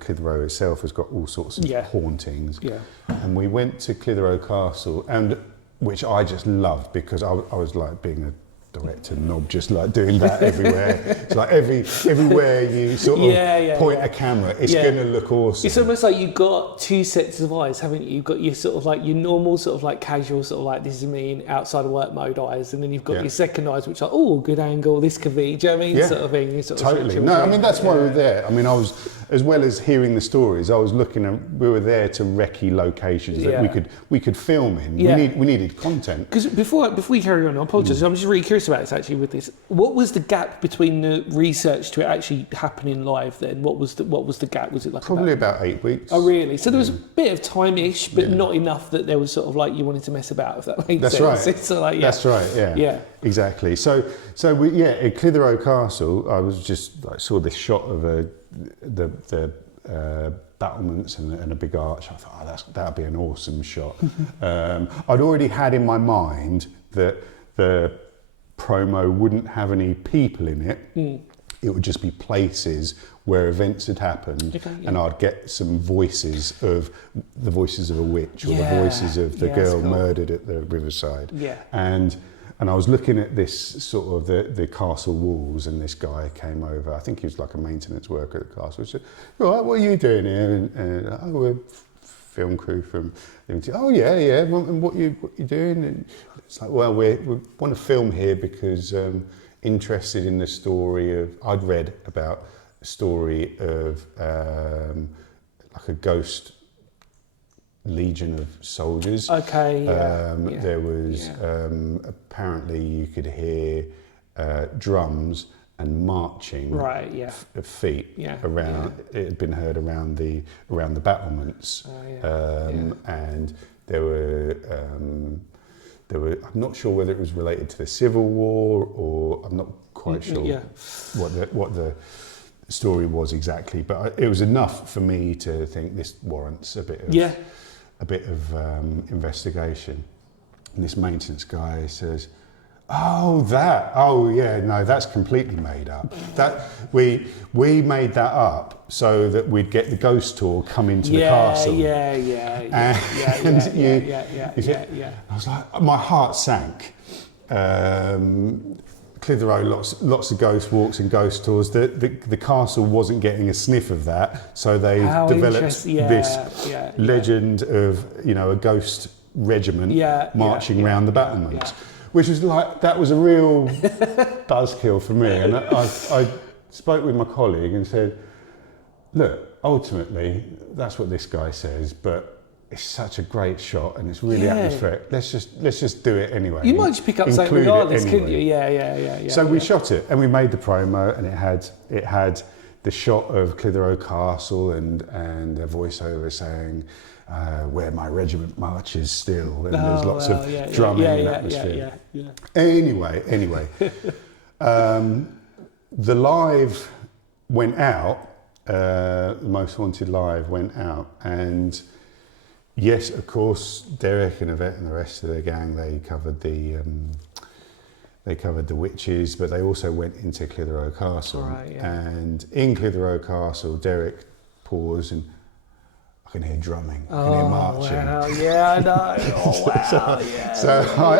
Clitheroe itself has got all sorts of hauntings. Yeah. And we went to Clitheroe Castle, and which I just loved, because I was like being a director knob, just like doing that everywhere. It's like everywhere you sort of point a camera, it's going to look awesome. It's almost like you've got two sets of eyes, haven't you? You've got your sort of like your normal sort of like casual sort of like, this is me in outside of work mode eyes, and then you've got your second eyes, which are, oh, good angle, this could be, do you know what I mean? Sort of thing. Sort Totally. No, I mean, that's why we were there. I mean, I was, as well as hearing the stories, I was looking at, we were there to recce locations that we could film in. We needed content. Because before we carry on, I apologise, I'm just really curious about this actually with this. What was the gap between the research to it actually happening live then? What was the gap? Was it like probably about 8 weeks? Oh really? So there was a bit of time-ish, but not enough that there was sort of like you wanted to mess about, if that makes sense. Right. So like, That's right. Yeah. Exactly. So we at Clitheroe Castle, I was just like saw this shot of the battlements and a big arch. I thought, that'd be an awesome shot. I'd already had in my mind that the promo wouldn't have any people in it. It would just be places where events had happened, and I'd get some voices of a witch or the voices of the girl murdered at the riverside. And I was looking at this sort of the castle walls, and this guy came over. I think he was like a maintenance worker at the castle. He said, "All right, what are you doing here?" And oh, we're film crew from. Oh yeah. And what you doing? And it's like, well, we want to film here because interested in the story of. I'd read about a story of like a ghost legion of soldiers. Okay. There was apparently you could hear drums and marching feet around. It had been heard around the battlements, and there were. I'm not sure whether it was related to the Civil War, or I'm not quite sure what the story was exactly. But it was enough for me to think this warrants a bit of investigation. And this maintenance guy says, that's completely made up. That we made that up so that we'd get the ghost tour come into the castle. I was like, my heart sank. Clitheroe, lots of ghost walks and ghost tours. The castle wasn't getting a sniff of that, so they developed this legend of a ghost regiment marching around the battlements, which was like, that was a real buzzkill for me. And I spoke with my colleague and said, look, ultimately that's what this guy says, but it's such a great shot and it's really atmospheric. Let's just do it anyway. You might just pick up something regardless, couldn't you? Yeah. So we shot it and we made the promo, and it had the shot of Clitheroe Castle and a voiceover saying where my regiment marches still, and there's lots of drumming and atmosphere. Anyway, the live went out. The Most Haunted live went out, and yes, of course, Derek and Yvette and the rest of the gang, they covered the witches, but they also went into Clitheroe Castle. And in Clitheroe Castle, Derek paused, and I can hear drumming, I can hear marching. Wow, yeah, I know. Oh, wow,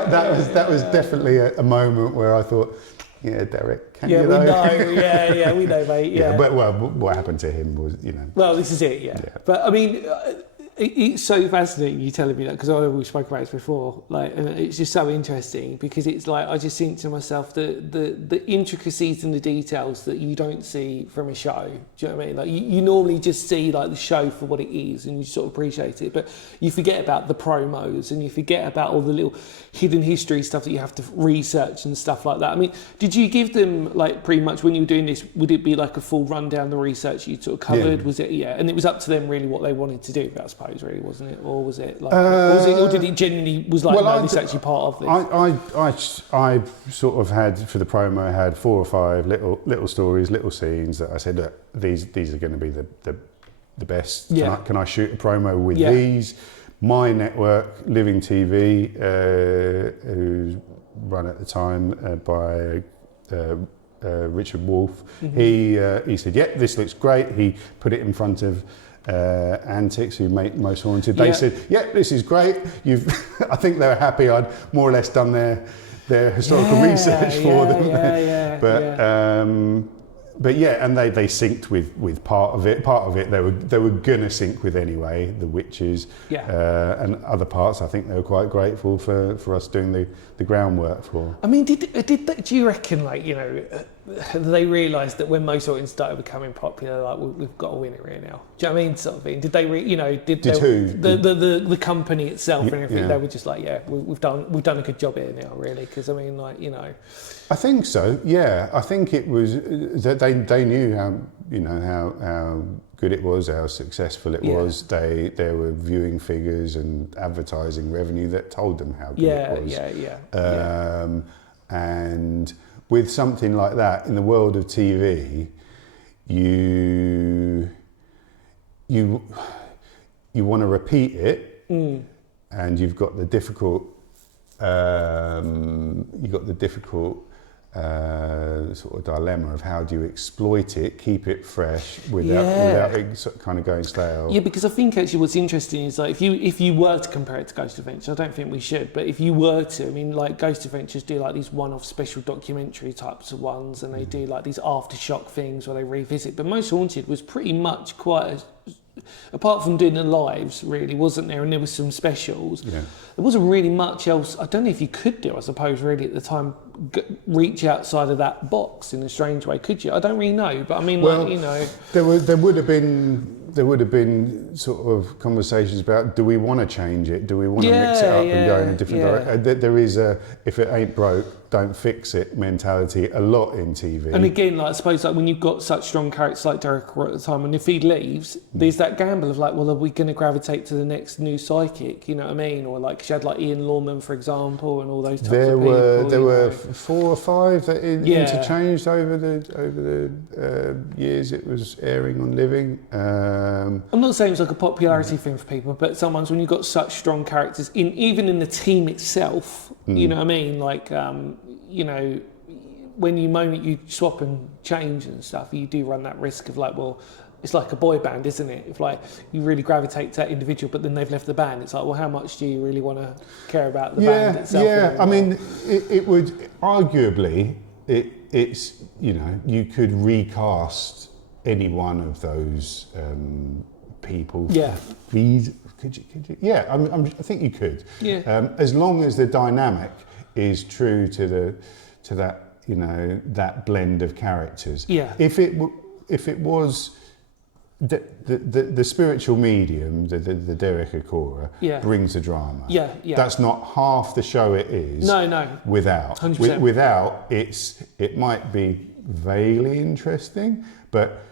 that was definitely a moment where I thought, yeah, Derek, can you know? Yeah, we know, mate. Yeah. But what happened to him was, Well, this is it, yeah. But I mean, it's so fascinating you telling me that, because I know we spoke about this before. Like, and it's just so interesting because it's like I just think to myself the intricacies and the details that you don't see from a show. Do you know what I mean? Like you normally just see like the show for what it is and you sort of appreciate it, but you forget about the promos and you forget about all the little hidden history stuff that you have to research and stuff like that. I mean, did you give them like pretty much when you were doing this? Would it be like a full rundown, the research you sort of covered? Was it and it was up to them really what they wanted to do, I suppose. Really, wasn't it, or was it like, or did it genuinely was like, no, this is actually part of this? I sort of had for the promo, I had 4 or 5 little stories, little scenes that I said, look, these are going to be the best. Can I shoot a promo with these? My network, Living TV, who's run at the time by Richard Wolfe, he said, this looks great. He put it in front of Antics, who make Most Haunted. They said, this is great. I think they were happy I'd more or less done their historical research for them. But and they synced with part of it. Part of it they were gonna sync with anyway, the witches. And other parts I think they were quite grateful for us doing the groundwork for. I mean, do you reckon, like, they realised that when Most Haunted started becoming popular, like, we've got a winner here now? Do you know what I mean, sort of thing? Did they, the company itself and everything? They were just like, we've done a good job here now, really, because I mean, like, I think so. Yeah, I think it was that they knew how good it was, how successful it was. There were viewing figures and advertising revenue that told them how good it was. And with something like that in the world of TV, you you want to repeat it, and you've got the difficult sort of dilemma of how do you exploit it, keep it fresh without it kind of going stale. Yeah, because I think actually what's interesting is like if you were to compare it to Ghost Adventures, I don't think we should, but if you were to, I mean, like Ghost Adventures do like these one-off special documentary types of ones, and they do like these aftershock things where they revisit. But Most Haunted was pretty much apart from doing the lives, really, wasn't there? And there was some specials. Yeah. There wasn't really much else. I don't know if you could do, I suppose, really at the time, reach outside of that box in a strange way. Could you? I don't really know, but I mean, Well, like, you know, there would have been sort of conversations about, do we want to change it? Do we want to mix it up and go in a different direction? There is a, if it ain't broke, don't fix it mentality a lot in TV. And again, like I suppose, like when you've got such strong characters like Derek at the time, and if he leaves, there's that gamble of like, well, are we going to gravitate to the next new psychic? You know what I mean? Or like, 'cause you had like Ian Lawman, for example, and all those types of people. There were 4 or 5 that interchanged over the years it was airing on Living. I'm not saying it's like a popularity thing for people, but sometimes when you've got such strong characters, even in the team itself, you know what I mean? Like, you know, when you swap and change and stuff, you do run that risk of like, well, it's like a boy band, isn't it? If like you really gravitate to that individual, but then they've left the band, it's like, well, how much do you really want to care about the band itself? Yeah, I mean, it would arguably, it's, you know, you could recast any one of those people. Yeah. Could you? Yeah, I think you could. Yeah. As long as the dynamic is true to that, you know, that blend of characters. Yeah. If it was the spiritual medium, the Derek Acorah, brings the drama. Yeah. That's not half the show it is. No. Without. 100%. Without, it might be vaguely interesting, but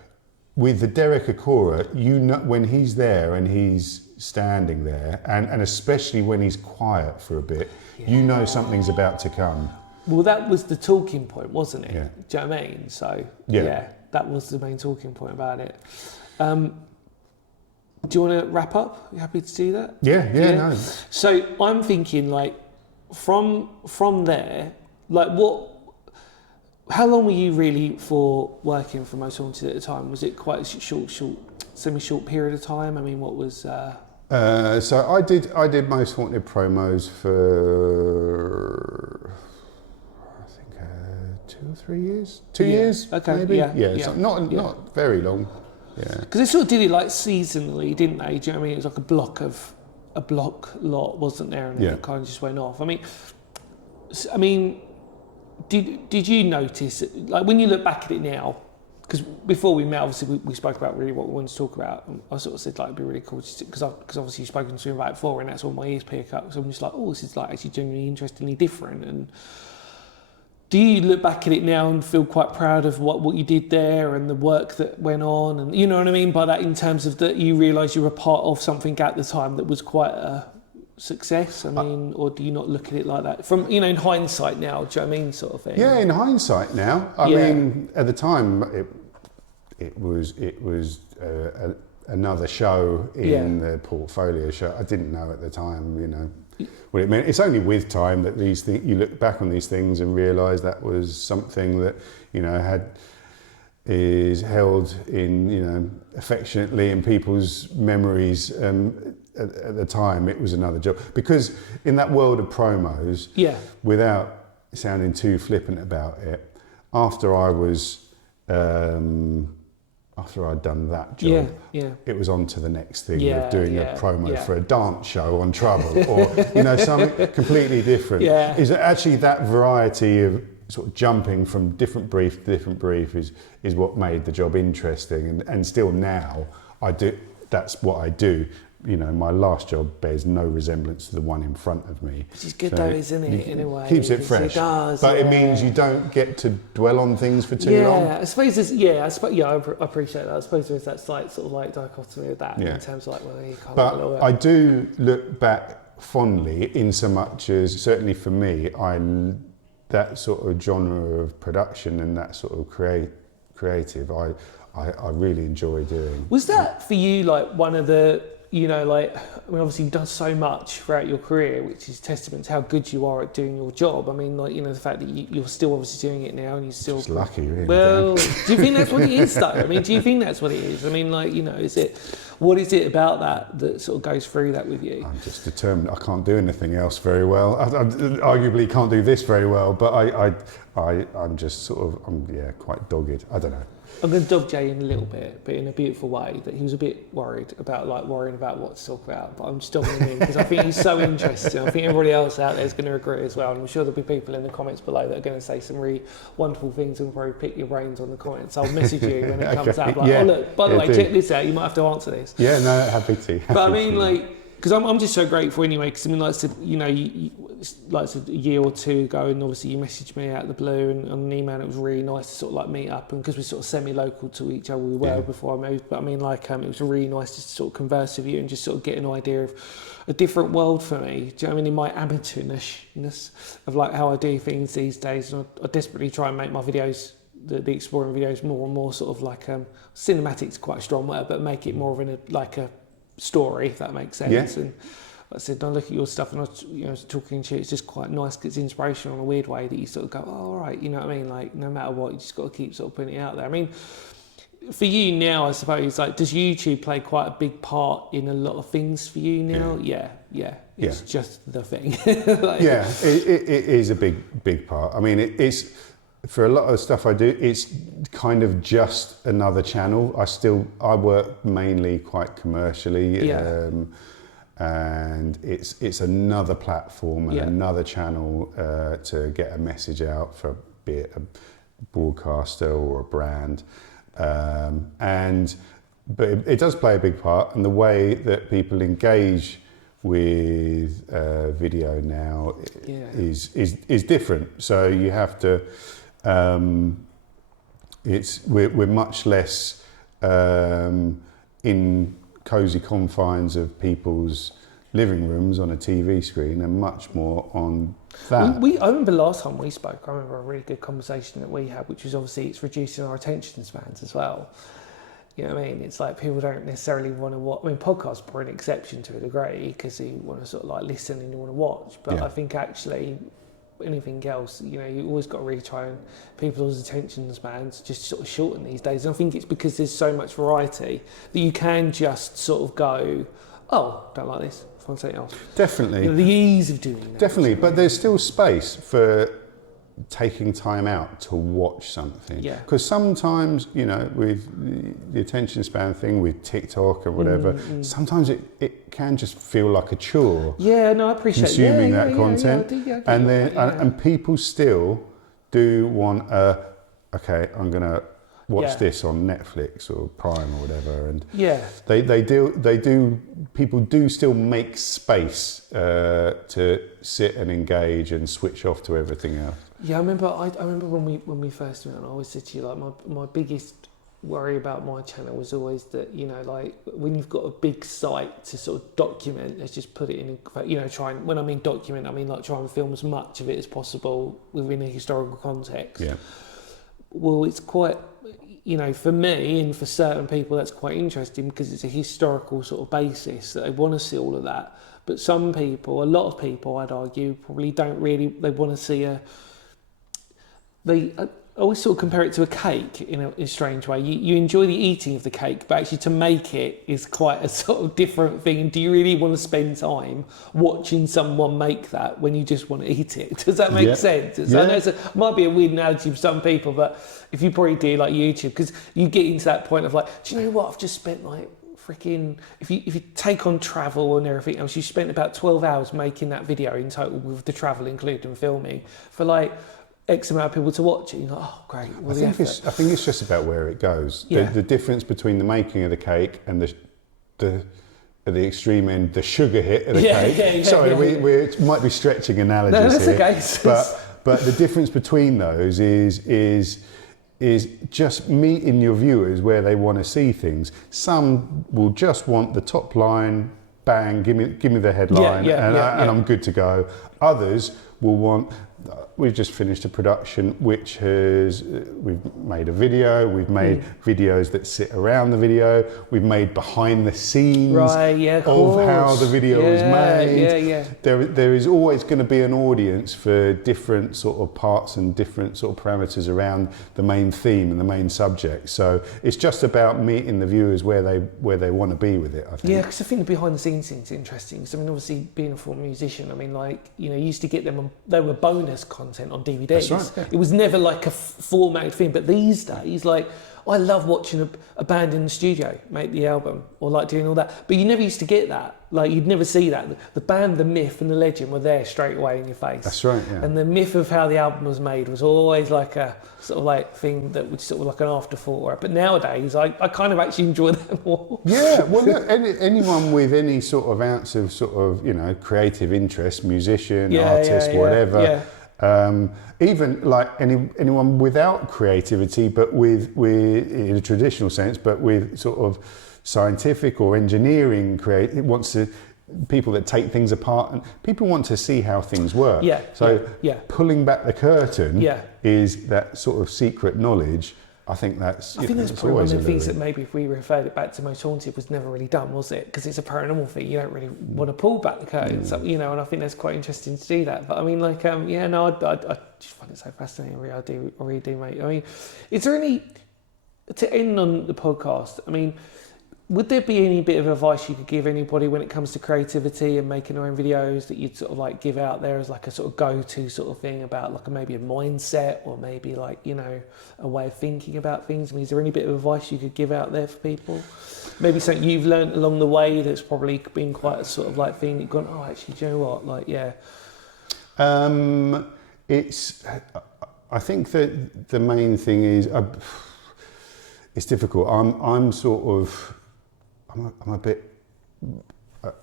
with the Derek Acorah, you know, when he's there and he's standing there, and especially when he's quiet for a bit, you know something's about to come. Well, that was the talking point, wasn't it? Yeah. Do you know what I mean? So, that was the main talking point about it. Do you want to wrap up? You happy to do that? Yeah. No. So I'm thinking, like, from there, like, how long were you really for working for Most Haunted at the time? Was it quite a semi-short period of time? I mean, what was... So I did Most Haunted promos for, I think, 2 or 3 years. 2 years, okay, maybe. Yeah. So not very long. Yeah. Because they sort of did it like seasonally, didn't they? Do you know what I mean? It was like a block lot, wasn't there? And it kind of just went off. I mean, did you notice, like when you look back at it now? Because before we met, obviously we spoke about really what we wanted to talk about. And I sort of said like it'd be really cool because obviously you've spoken to me about it before, and that's what my ears pick up. So I'm just like, oh, this is like actually genuinely interestingly different. And do you look back at it now and feel quite proud of what you did there and the work that went on? And you know what I mean by that, in terms of that you realise you were part of something at the time that was quite a success? I mean, or do you not look at it like that from, you know, in hindsight now? Do you know what I mean, sort of thing? Yeah, in hindsight now. I mean, at the time, it was another show in the portfolio show. I didn't know at the time, you know, what it meant. It's only with time that these things, you look back on these things and realise that was something that, you know, is held in, you know, affectionately in people's memories. At the time, it was another job, because in that world of promos, without sounding too flippant about it, after I'd done that job, it was on to the next thing of doing a promo for a dance show on Trouble, or you know, something completely different. Is actually that variety of sort of jumping from different brief to different brief is what made the job interesting, and still now I do. That's what I do. You know, my last job bears no resemblance to the one in front of me. Which is good, so though, isn't it, in a way? Keeps it fresh. It does, but it means you don't get to dwell on things for too long. I suppose there's, I appreciate that. I suppose there's that slight sort of like dichotomy of that in terms of like, well, you can't. But I do look back fondly, in so much as, certainly for me, that sort of genre of production and that sort of creative, I really enjoy doing. Was that for you like one of the, you know, like, I mean, obviously you've done so much throughout your career, which is testament to how good you are at doing your job. I mean, like, you know, the fact that you're still obviously doing it now and you're still... Just lucky, really. Well, Dan. do you think that's what it is, though? I mean, do you think that's what it is? I mean, like, you know, what is it about that sort of goes through that with you? I'm just determined. I can't do anything else very well. I arguably can't do this very well, but I'm just sort of, quite dogged. I don't know. I'm going to dog Jay in a little bit, but in a beautiful way, that he was a bit worrying about what to talk about, but I'm just dogging him in because I think he's so interesting. I think everybody else out there is going to agree as well, and I'm sure there'll be people in the comments below that are going to say some really wonderful things and probably pick your brains on the comments. I'll message you when it comes out, like, oh look, by the way, check this out, you might have to answer this. Yeah, no, happy to. But I mean, like, because I'm just so grateful anyway, because I mean, like I said, you know, like I said, a year or two ago, and obviously you messaged me out of the blue and on an email, and it was really nice to sort of like meet up, and because we're sort of semi-local to each other, we were before I moved, but I mean, like, it was really nice to sort of converse with you and just sort of get an idea of a different world for me. Do you know what I mean? In my amateurishness of like how I do things these days, and I desperately try and make my videos, the exploring videos, more and more sort of like, cinematic's quite a strong word, but make it more of a story, if that makes sense. Yeah. And I said, I look at your stuff and I was talking to you, it's just quite nice because it's inspirational in a weird way that you sort of go, oh, all right, you know what I mean? Like, no matter what, you just got to keep sort of putting it out there. I mean, for you now, I suppose, like, does YouTube play quite a big part in a lot of things for you now? Yeah. It's just the thing. Like, yeah, it is a big part. I mean, it's for a lot of the stuff I do, it's kind of just another channel. I work mainly quite commercially, and it's another platform and another channel to get a message out for, be it a broadcaster or a brand, but it does play a big part, and the way that people engage with video now is different. So you have to. We're much less in cosy confines of people's living rooms on a TV screen, and much more on that. I remember last time we spoke, I remember a really good conversation that we had, which was obviously it's reducing our attention spans as well. You know what I mean? It's like people don't necessarily want to watch. I mean, podcasts are an exception to a degree because you want to sort of like listen and you want to watch. But I think actually anything else, you know, you always got to really try and people's attention spans just sort of shorten these days. And I think it's because there's so much variety that you can just sort of go, oh, don't like this, find something else. Definitely. You know, the ease of doing that. Definitely, but there's still space for taking time out to watch something. Yeah. Because sometimes, you know, with the attention span thing, with TikTok or whatever, sometimes it can just feel like a chore. Yeah, no, I appreciate consuming that content. And people still do want okay, I'm gonna watch this on Netflix or Prime or whatever, and people do still make space to sit and engage and switch off to everything else. Yeah, I remember when we first met, and I always said to you, like, my biggest worry about my channel was always that, you know, like, when you've got a big site to sort of document, let's just put it in, you know, when I mean document, I mean like try and film as much of it as possible within a historical context. Yeah. Well, it's quite, you know, for me and for certain people, that's quite interesting because it's a historical sort of basis that they want to see all of that. But some people, a lot of people, I'd argue, probably don't really, they want to see I always sort of compare it to a cake in a strange way. You enjoy the eating of the cake, but actually to make it is quite a sort of different thing. And do you really want to spend time watching someone make that when you just want to eat it? Does that make sense? I know it might be a weird analogy for some people, but if you probably do like YouTube, because you get into that point of like, do you know what? I've just spent like freaking, if you take on travel and everything else, you spent about 12 hours making that video in total with the travel included and filming for like X amount of people to watch it. You're like, oh, great. I think it's just about where it goes. Yeah. The difference between the making of the cake and the at the extreme end, the sugar hit of the cake. Sorry, we might be stretching analogies here. That's okay. But the difference between those is just meeting your viewers where they want to see things. Some will just want the top line, bang, give me the headline, and I'm good to go. Others will want we've just finished a production which has we've made a video, we've made videos that sit around the video, we've made behind the scenes of how the video is made. There is always going to be an audience for different sort of parts and different sort of parameters around the main theme and the main subject. So it's just about meeting the viewers where they want to be with it, I think. Yeah, because I think the behind the scenes thing's interesting. Because I mean, obviously being a former musician, I mean, like, you know, you used to get them they were bonus content on DVDs. That's right, yeah. It was never like a formatted thing. But these days, like, I love watching a band in the studio make the album or like doing all that. But you never used to get that. Like, you'd never see that. The band, the myth and the legend were there straight away in your face. That's right, yeah. And the myth of how the album was made was always like a sort of like thing that was sort of like an afterthought. But nowadays, I kind of actually enjoy that more. Yeah, well, look, anyone with any sort of ounce of sort of, you know, creative interest, musician, artist, whatever, even like anyone without creativity, but with in a traditional sense, but with sort of scientific or engineering people that take things apart, and people want to see how things work. Pulling back the curtain is that sort of secret knowledge. I think that's probably one of the things that maybe if we referred it back to Most Haunted was never really done, was it? Because it's a paranormal thing, you don't really want to pull back the curtain, so, you know, and I think that's quite interesting to do that. But I mean, like, I just find it so fascinating. I really do, mate. I mean, is there any, to end on the podcast, I mean, would there be any bit of advice you could give anybody when it comes to creativity and making their own videos that you'd sort of like give out there as like a sort of go-to sort of thing about like maybe a mindset or maybe like, you know, a way of thinking about things? I mean, is there any bit of advice you could give out there for people? Maybe something you've learned along the way that's probably been quite a sort of like thing that you've gone, oh, actually, do you know what? Like, yeah. I think that the main thing is, it's difficult. I'm a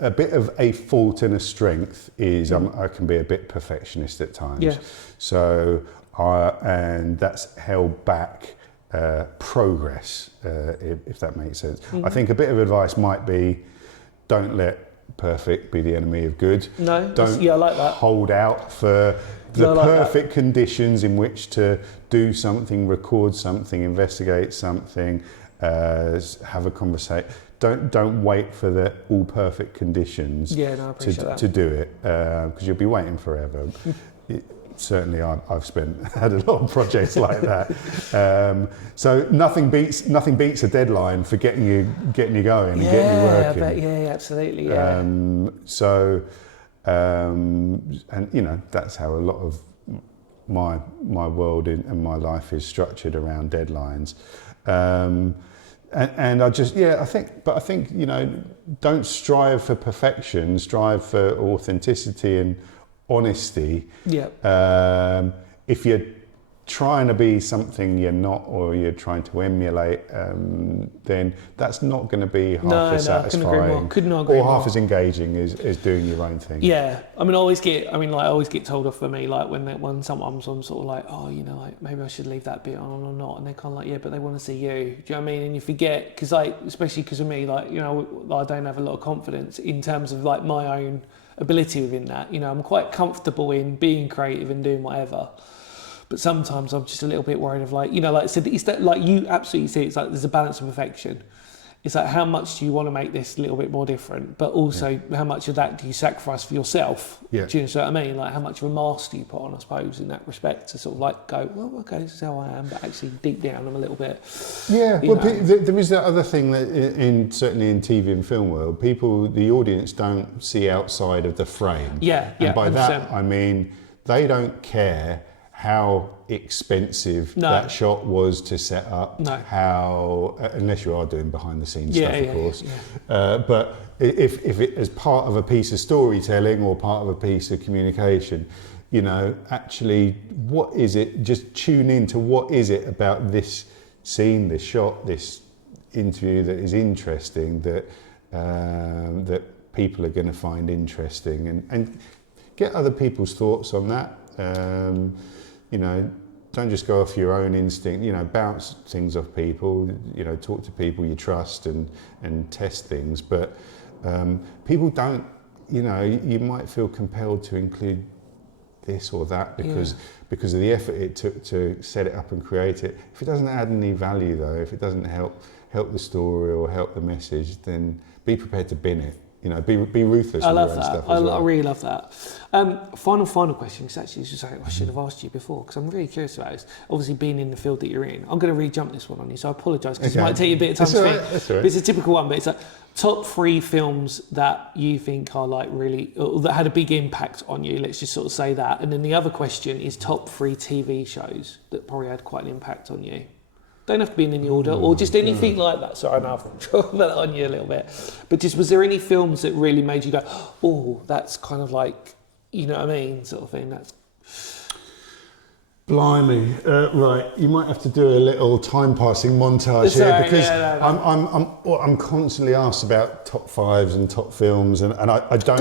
bit of a fault and a strength is I can be a bit perfectionist at times. Yeah. So and that's held back progress, if that makes sense. I think a bit of advice might be, don't let perfect be the enemy of good. No. Don't I like that. hold out for the perfect conditions in which to do something, record something, investigate something, have a conversation. Don't wait for the all perfect conditions to do it, because you'll be waiting forever. Certainly, I've had a lot of projects like that. So nothing beats a deadline for getting you going and getting you working. I bet, absolutely. Yeah. And you know, that's how a lot of my world and my life is structured around deadlines. And I think, you know, don't strive for perfection, strive for authenticity and honesty. Yeah. If you're trying to be something you're not, or you're trying to emulate, then that's not going to be half as satisfying couldn't agree more. Half as engaging as doing your own thing. Yeah, I mean, I always get told off for me, like when someone's on sort of like, oh, you know, like maybe I should leave that bit on or not, and they're kind of like, yeah, but they want to see you. Do you know what I mean? And you forget, because like, especially because of me, like, you know, I don't have a lot of confidence in terms of like my own ability within that. You know, I'm quite comfortable in being creative and doing whatever. But sometimes I'm just a little bit worried of like, you know, like I said, it's that, like you absolutely see, it's like there's a balance of perfection. It's like, how much do you want to make this a little bit more different? But also, how much of that do you sacrifice for yourself? Yeah. Do you know what I mean? Like, how much of a mask do you put on, I suppose, in that respect, to sort of like go, well, okay, this is how I am, but actually deep down I'm a little bit... Yeah, well, there is that other thing that certainly in TV and film world, the audience don't see outside of the frame. Yeah, and by 100%. that, I mean, they don't care how expensive that shot was to set up, how, unless you are doing behind the scenes stuff, of course. Yeah. But if it as part of a piece of storytelling or part of a piece of communication, you know, actually, what is it? Just tune in to what is it about this scene, this shot, this interview that is interesting, that people are going to find interesting, and get other people's thoughts on that. You know, don't just go off your own instinct, you know, bounce things off people, you know, talk to people you trust and test things. But people don't, you know, you might feel compelled to include this or that because of the effort it took to set it up and create it. If it doesn't add any value though, if it doesn't help the story or help the message, then be prepared to bin it. You know, be ruthless. I with love your own that. stuff as well. I really love that. Final question. Because actually, it's just something I should have asked you before. Because I'm really curious about this. Obviously, being in the field that you're in, I'm going to really jump this one on you. So I apologise because it might take you a bit of time to think. That's all right. But it's a typical one. But it's like top 3 films that you think are like really or that had a big impact on you. Let's just sort of say that. And then the other question is top 3 TV shows that probably had quite an impact on you. Don't have to be in any order, or just anything like that. Sorry, I know I've put that on you a little bit. But just, was there any films that really made you go, oh, that's kind of like, you know what I mean, sort of thing? That's Blimey, right. You might have to do a little time-passing montage here because I'm constantly asked about top 5s and top films, and I don't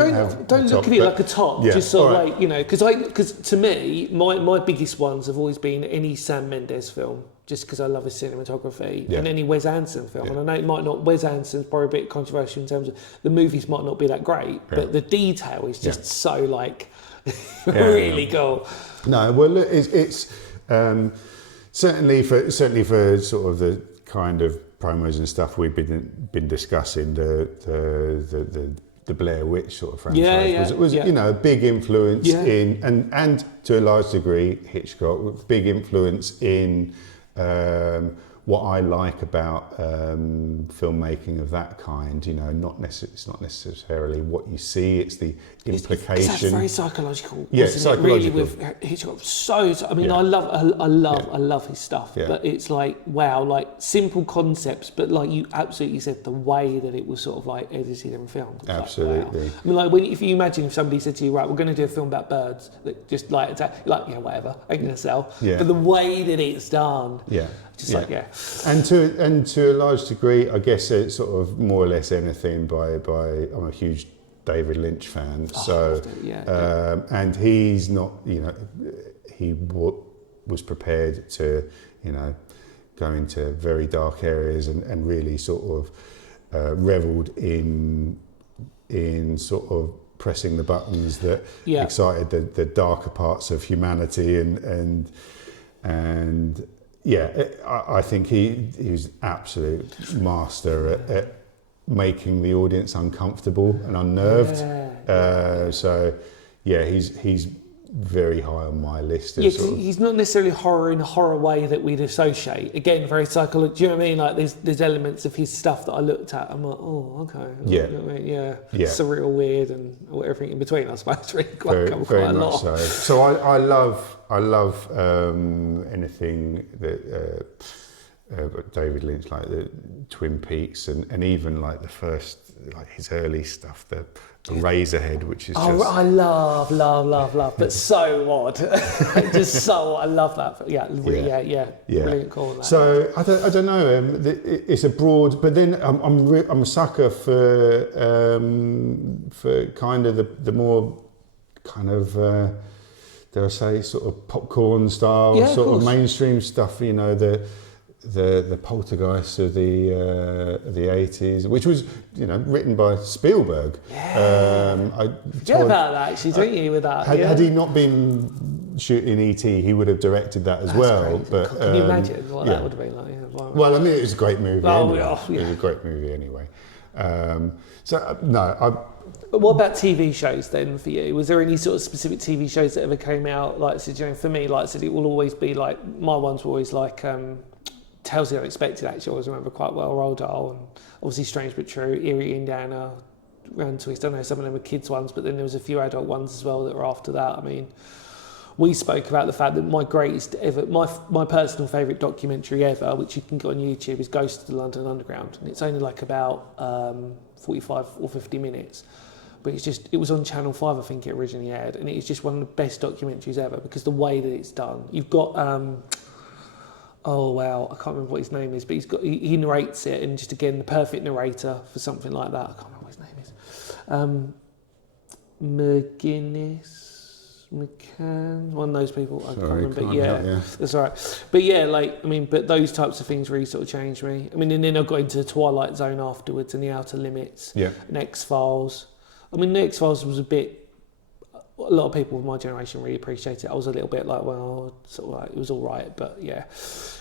look at it like a top. Yeah, just sort of right. like, you know, because to me, my biggest ones have always been any Sam Mendes film. Just because I love his cinematography, and any Wes Anderson film. And I know it might not, Wes Anderson's probably a bit controversial in terms of the movies might not be that great, but the detail is just so like really cool. No, well, look, it's certainly for sort of the kind of promos and stuff we've been discussing, the Blair Witch sort of franchise was you know, a big influence in and to a large degree Hitchcock, big influence in what I like about filmmaking of that kind. You know, it's not necessarily what you see; it's the implication. That's very psychological. Yeah, psychological. Really, with Hitchcock, I mean, I love his stuff. Yeah. But it's like, wow, like simple concepts, but like you absolutely said, the way that it was sort of like edited and filmed. Absolutely. Like, wow. I mean, like if you imagine if somebody said to you, right, we're going to do a film about birds that just like attack, like whatever, ain't going to sell. Yeah. But the way that it's done. Yeah. And to a large degree, I guess it's sort of more or less anything by I'm a huge David Lynch fan, and he's not, you know, he was prepared to, you know, go into very dark areas and really sort of revelled in sort of pressing the buttons that excited the darker parts of humanity and I think he's absolute master at making the audience uncomfortable and unnerved. He's very high on my list. He's not necessarily horror in a horror way that we'd associate. Again, very psychological. Do you know what I mean? Like there's elements of his stuff that I looked at. I'm like, oh, okay. Yeah. You know what I mean? Surreal, weird, and everything in between. I suppose really quite a lot. So I love anything that David Lynch, like the Twin Peaks, and even like the first, like his early stuff, the Razorhead, which is I love, but so odd. Just so I love that. Brilliant call on that. So I don't know. It's a broad, but then I'm a sucker for kind of the more kind of dare I say sort of popcorn style sort of mainstream stuff. You know, the Poltergeist of the 80s, which was, you know, written by Spielberg. Forget about that, actually, don't you, with that? Had he not been shooting E.T., he would have directed that as well. Crazy. But can you imagine what that would have been like? Yeah, well, I mean, it was a great movie. It was a great movie anyway. But what about TV shows then for you? Was there any sort of specific TV shows that ever came out? Like I said, you know, for me, like I said, it will always be like, my ones were always like Tales of the Unexpected, actually, I always remember quite well, Roald Dahl, and obviously Strange But True, Eerie, Indiana, Round Twist. I know some of them were kids' ones, but then there was a few adult ones as well that were after that. I mean, we spoke about the fact that my greatest ever, my personal favourite documentary ever, which you can get on YouTube, is Ghost of the London Underground, and it's only like about 45 or 50 minutes. But it was on Channel 5, I think it originally aired, and it's just one of the best documentaries ever because the way that it's done. You've got, oh wow, I can't remember what his name is, but he narrates it, and just again, the perfect narrator for something like that. I can't remember what his name is. McCann, one of those people. I can't remember. That's all right. But yeah, like, I mean, but those types of things really sort of changed me. I mean, and then I got into the Twilight Zone afterwards and The Outer Limits and X-Files. I mean, the X-Files was a bit a lot of people of my generation really appreciate it. I was a little bit like, well, sort of like, it was all right, but yeah,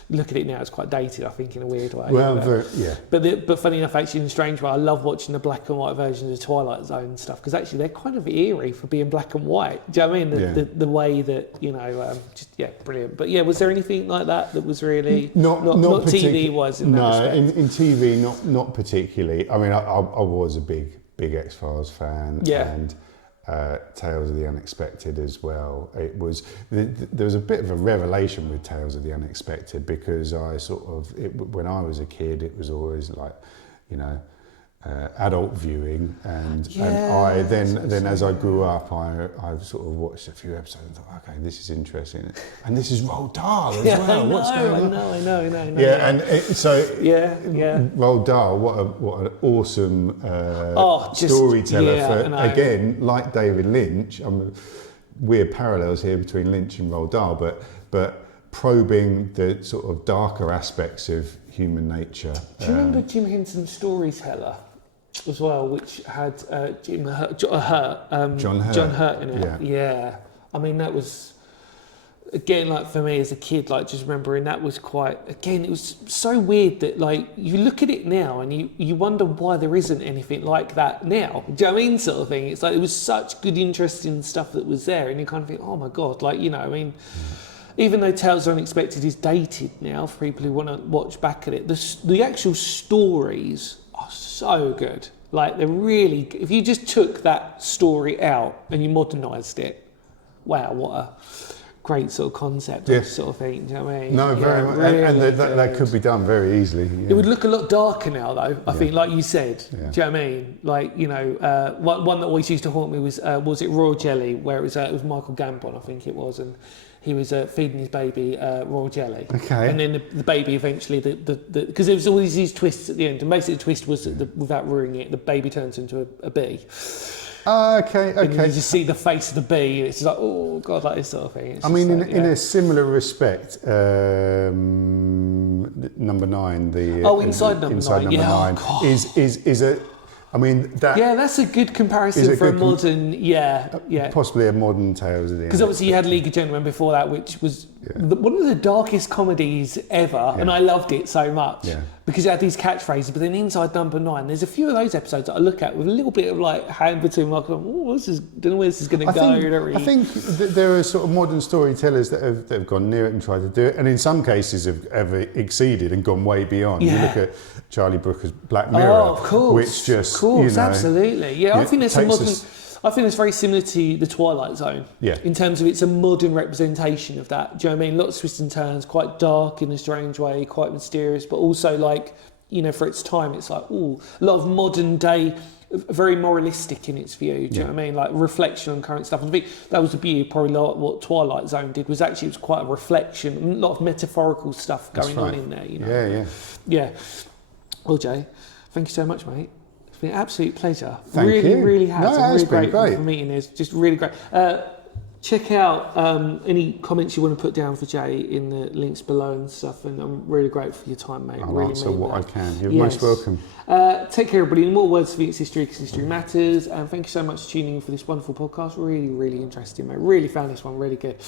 look at it now, it's quite dated, I think, in a weird way. Well, but, but funny enough, actually, in a strange way, I love watching the black and white versions of Twilight Zone and stuff, because actually they're kind of eerie for being black and white. Do you know what I mean? The way that, you know, brilliant. But yeah, was there anything like that was really not TV-wise? In that respect? In TV, not particularly. I mean, I was a big X-Files fan, and Tales of the Unexpected as well. It was there was a bit of a revelation with Tales of the Unexpected, because I when I was a kid, it was always like, you know, adult viewing, and I then as I grew up, I sort of watched a few episodes and thought, okay, this is interesting, and this is Roald Dahl as well. What's going on? I know. Roald Dahl, what an awesome storyteller. Again, like David Lynch, weird parallels here between Lynch and Roald Dahl, but probing the sort of darker aspects of human nature. Do you remember Jim Henson's Storyteller as well, which had John Hurt in it? Yeah. I mean, that was, again, like for me as a kid, like just remembering that was quite, again, it was so weird that like you look at it now and you wonder why there isn't anything like that now. Do you know what I mean, sort of thing? It's like, it was such good, interesting stuff that was there, and you kind of think, oh my God, like, you know, I mean, even though Tales of the Unexpected is dated now for people who want to watch back at it, the actual stories are so good. Like, they're really, if you just took that story out and you modernised it, wow, what a great sort of concept, sort of thing. Do you know what I mean? No, very much. Really, and that could be done very easily. Yeah. It would look a lot darker now, though, I think, like you said. Yeah. Do you know what I mean? Like, you know, one that always used to haunt me was it Royal Jelly, where it was Michael Gambon, I think it was, and he was feeding his baby Royal Jelly. Okay. And then the baby eventually, because there was all these twists at the end, and basically the twist was that without ruining it, the baby turns into a bee. Okay. And you just see the face of the bee, and it's just like, oh God, like this sort of thing. It's in a similar respect, number 9, Inside Number 9 is a. I mean that. Yeah, that's a good comparison for a modern. Possibly a modern Tales of the. Because obviously you had League of Gentlemen before that, which was one of the darkest comedies ever, and I loved it so much because it had these catchphrases. But then Inside Number 9, there's a few of those episodes that I look at with a little bit of like hand between like, don't know where this is going to go. I think there are sort of modern storytellers that have gone near it and tried to do it, and in some cases have exceeded and gone way beyond. You look at Charlie Brooker's Black Mirror, which just absolutely. Yeah, I think there's some modern. I think it's very similar to The Twilight Zone. Yeah. In terms of it's a modern representation of that. Do you know what I mean? Lots of twists and turns, quite dark in a strange way, quite mysterious, but also like, you know, for its time, it's like, a lot of modern day, very moralistic in its view. Do you know what I mean? Like reflection on current stuff. And I think that was the beauty of probably what Twilight Zone did, was actually it was quite a reflection, a lot of metaphorical stuff going on in there, you know? Yeah. Well, Jay, thank you so much, mate. It's been an absolute pleasure. Thank you. Really has. No, I'm really great for meeting you. It's just really great. Check out any comments you want to put down for Jay in the links below and stuff. And I'm really grateful for your time, mate. I'll answer what I can. You're most welcome. Take care, everybody. More words for It's History, because history matters. And thank you so much for tuning in for this wonderful podcast. Really, really interesting, mate. Really found this one really good.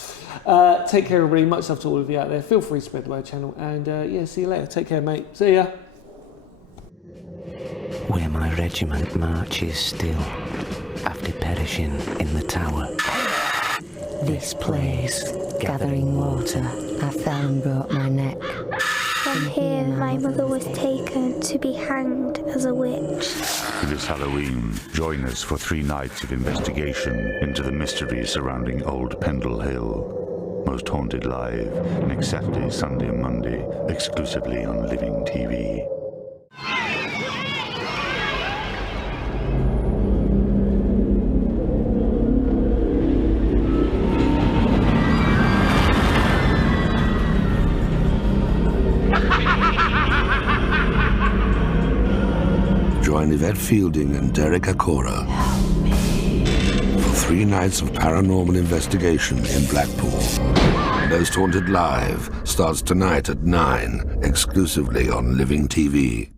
Take care, everybody. Much love to all of you out there. Feel free to spread the word, channel. And see you later. Take care, mate. See ya. Where my regiment marches still, after perishing in the tower. This place, gathering water, I fell and broke my neck. From here, my mother was taken to be hanged as a witch. This Halloween, join us for 3 nights of investigation into the mysteries surrounding Old Pendle Hill. Most Haunted live, next Saturday, Sunday and Monday, exclusively on Living TV. Join Yvette Fielding and Derek Acora for 3 nights of paranormal investigation in Blackpool. Most Haunted Live starts tonight at 9, exclusively on Living TV.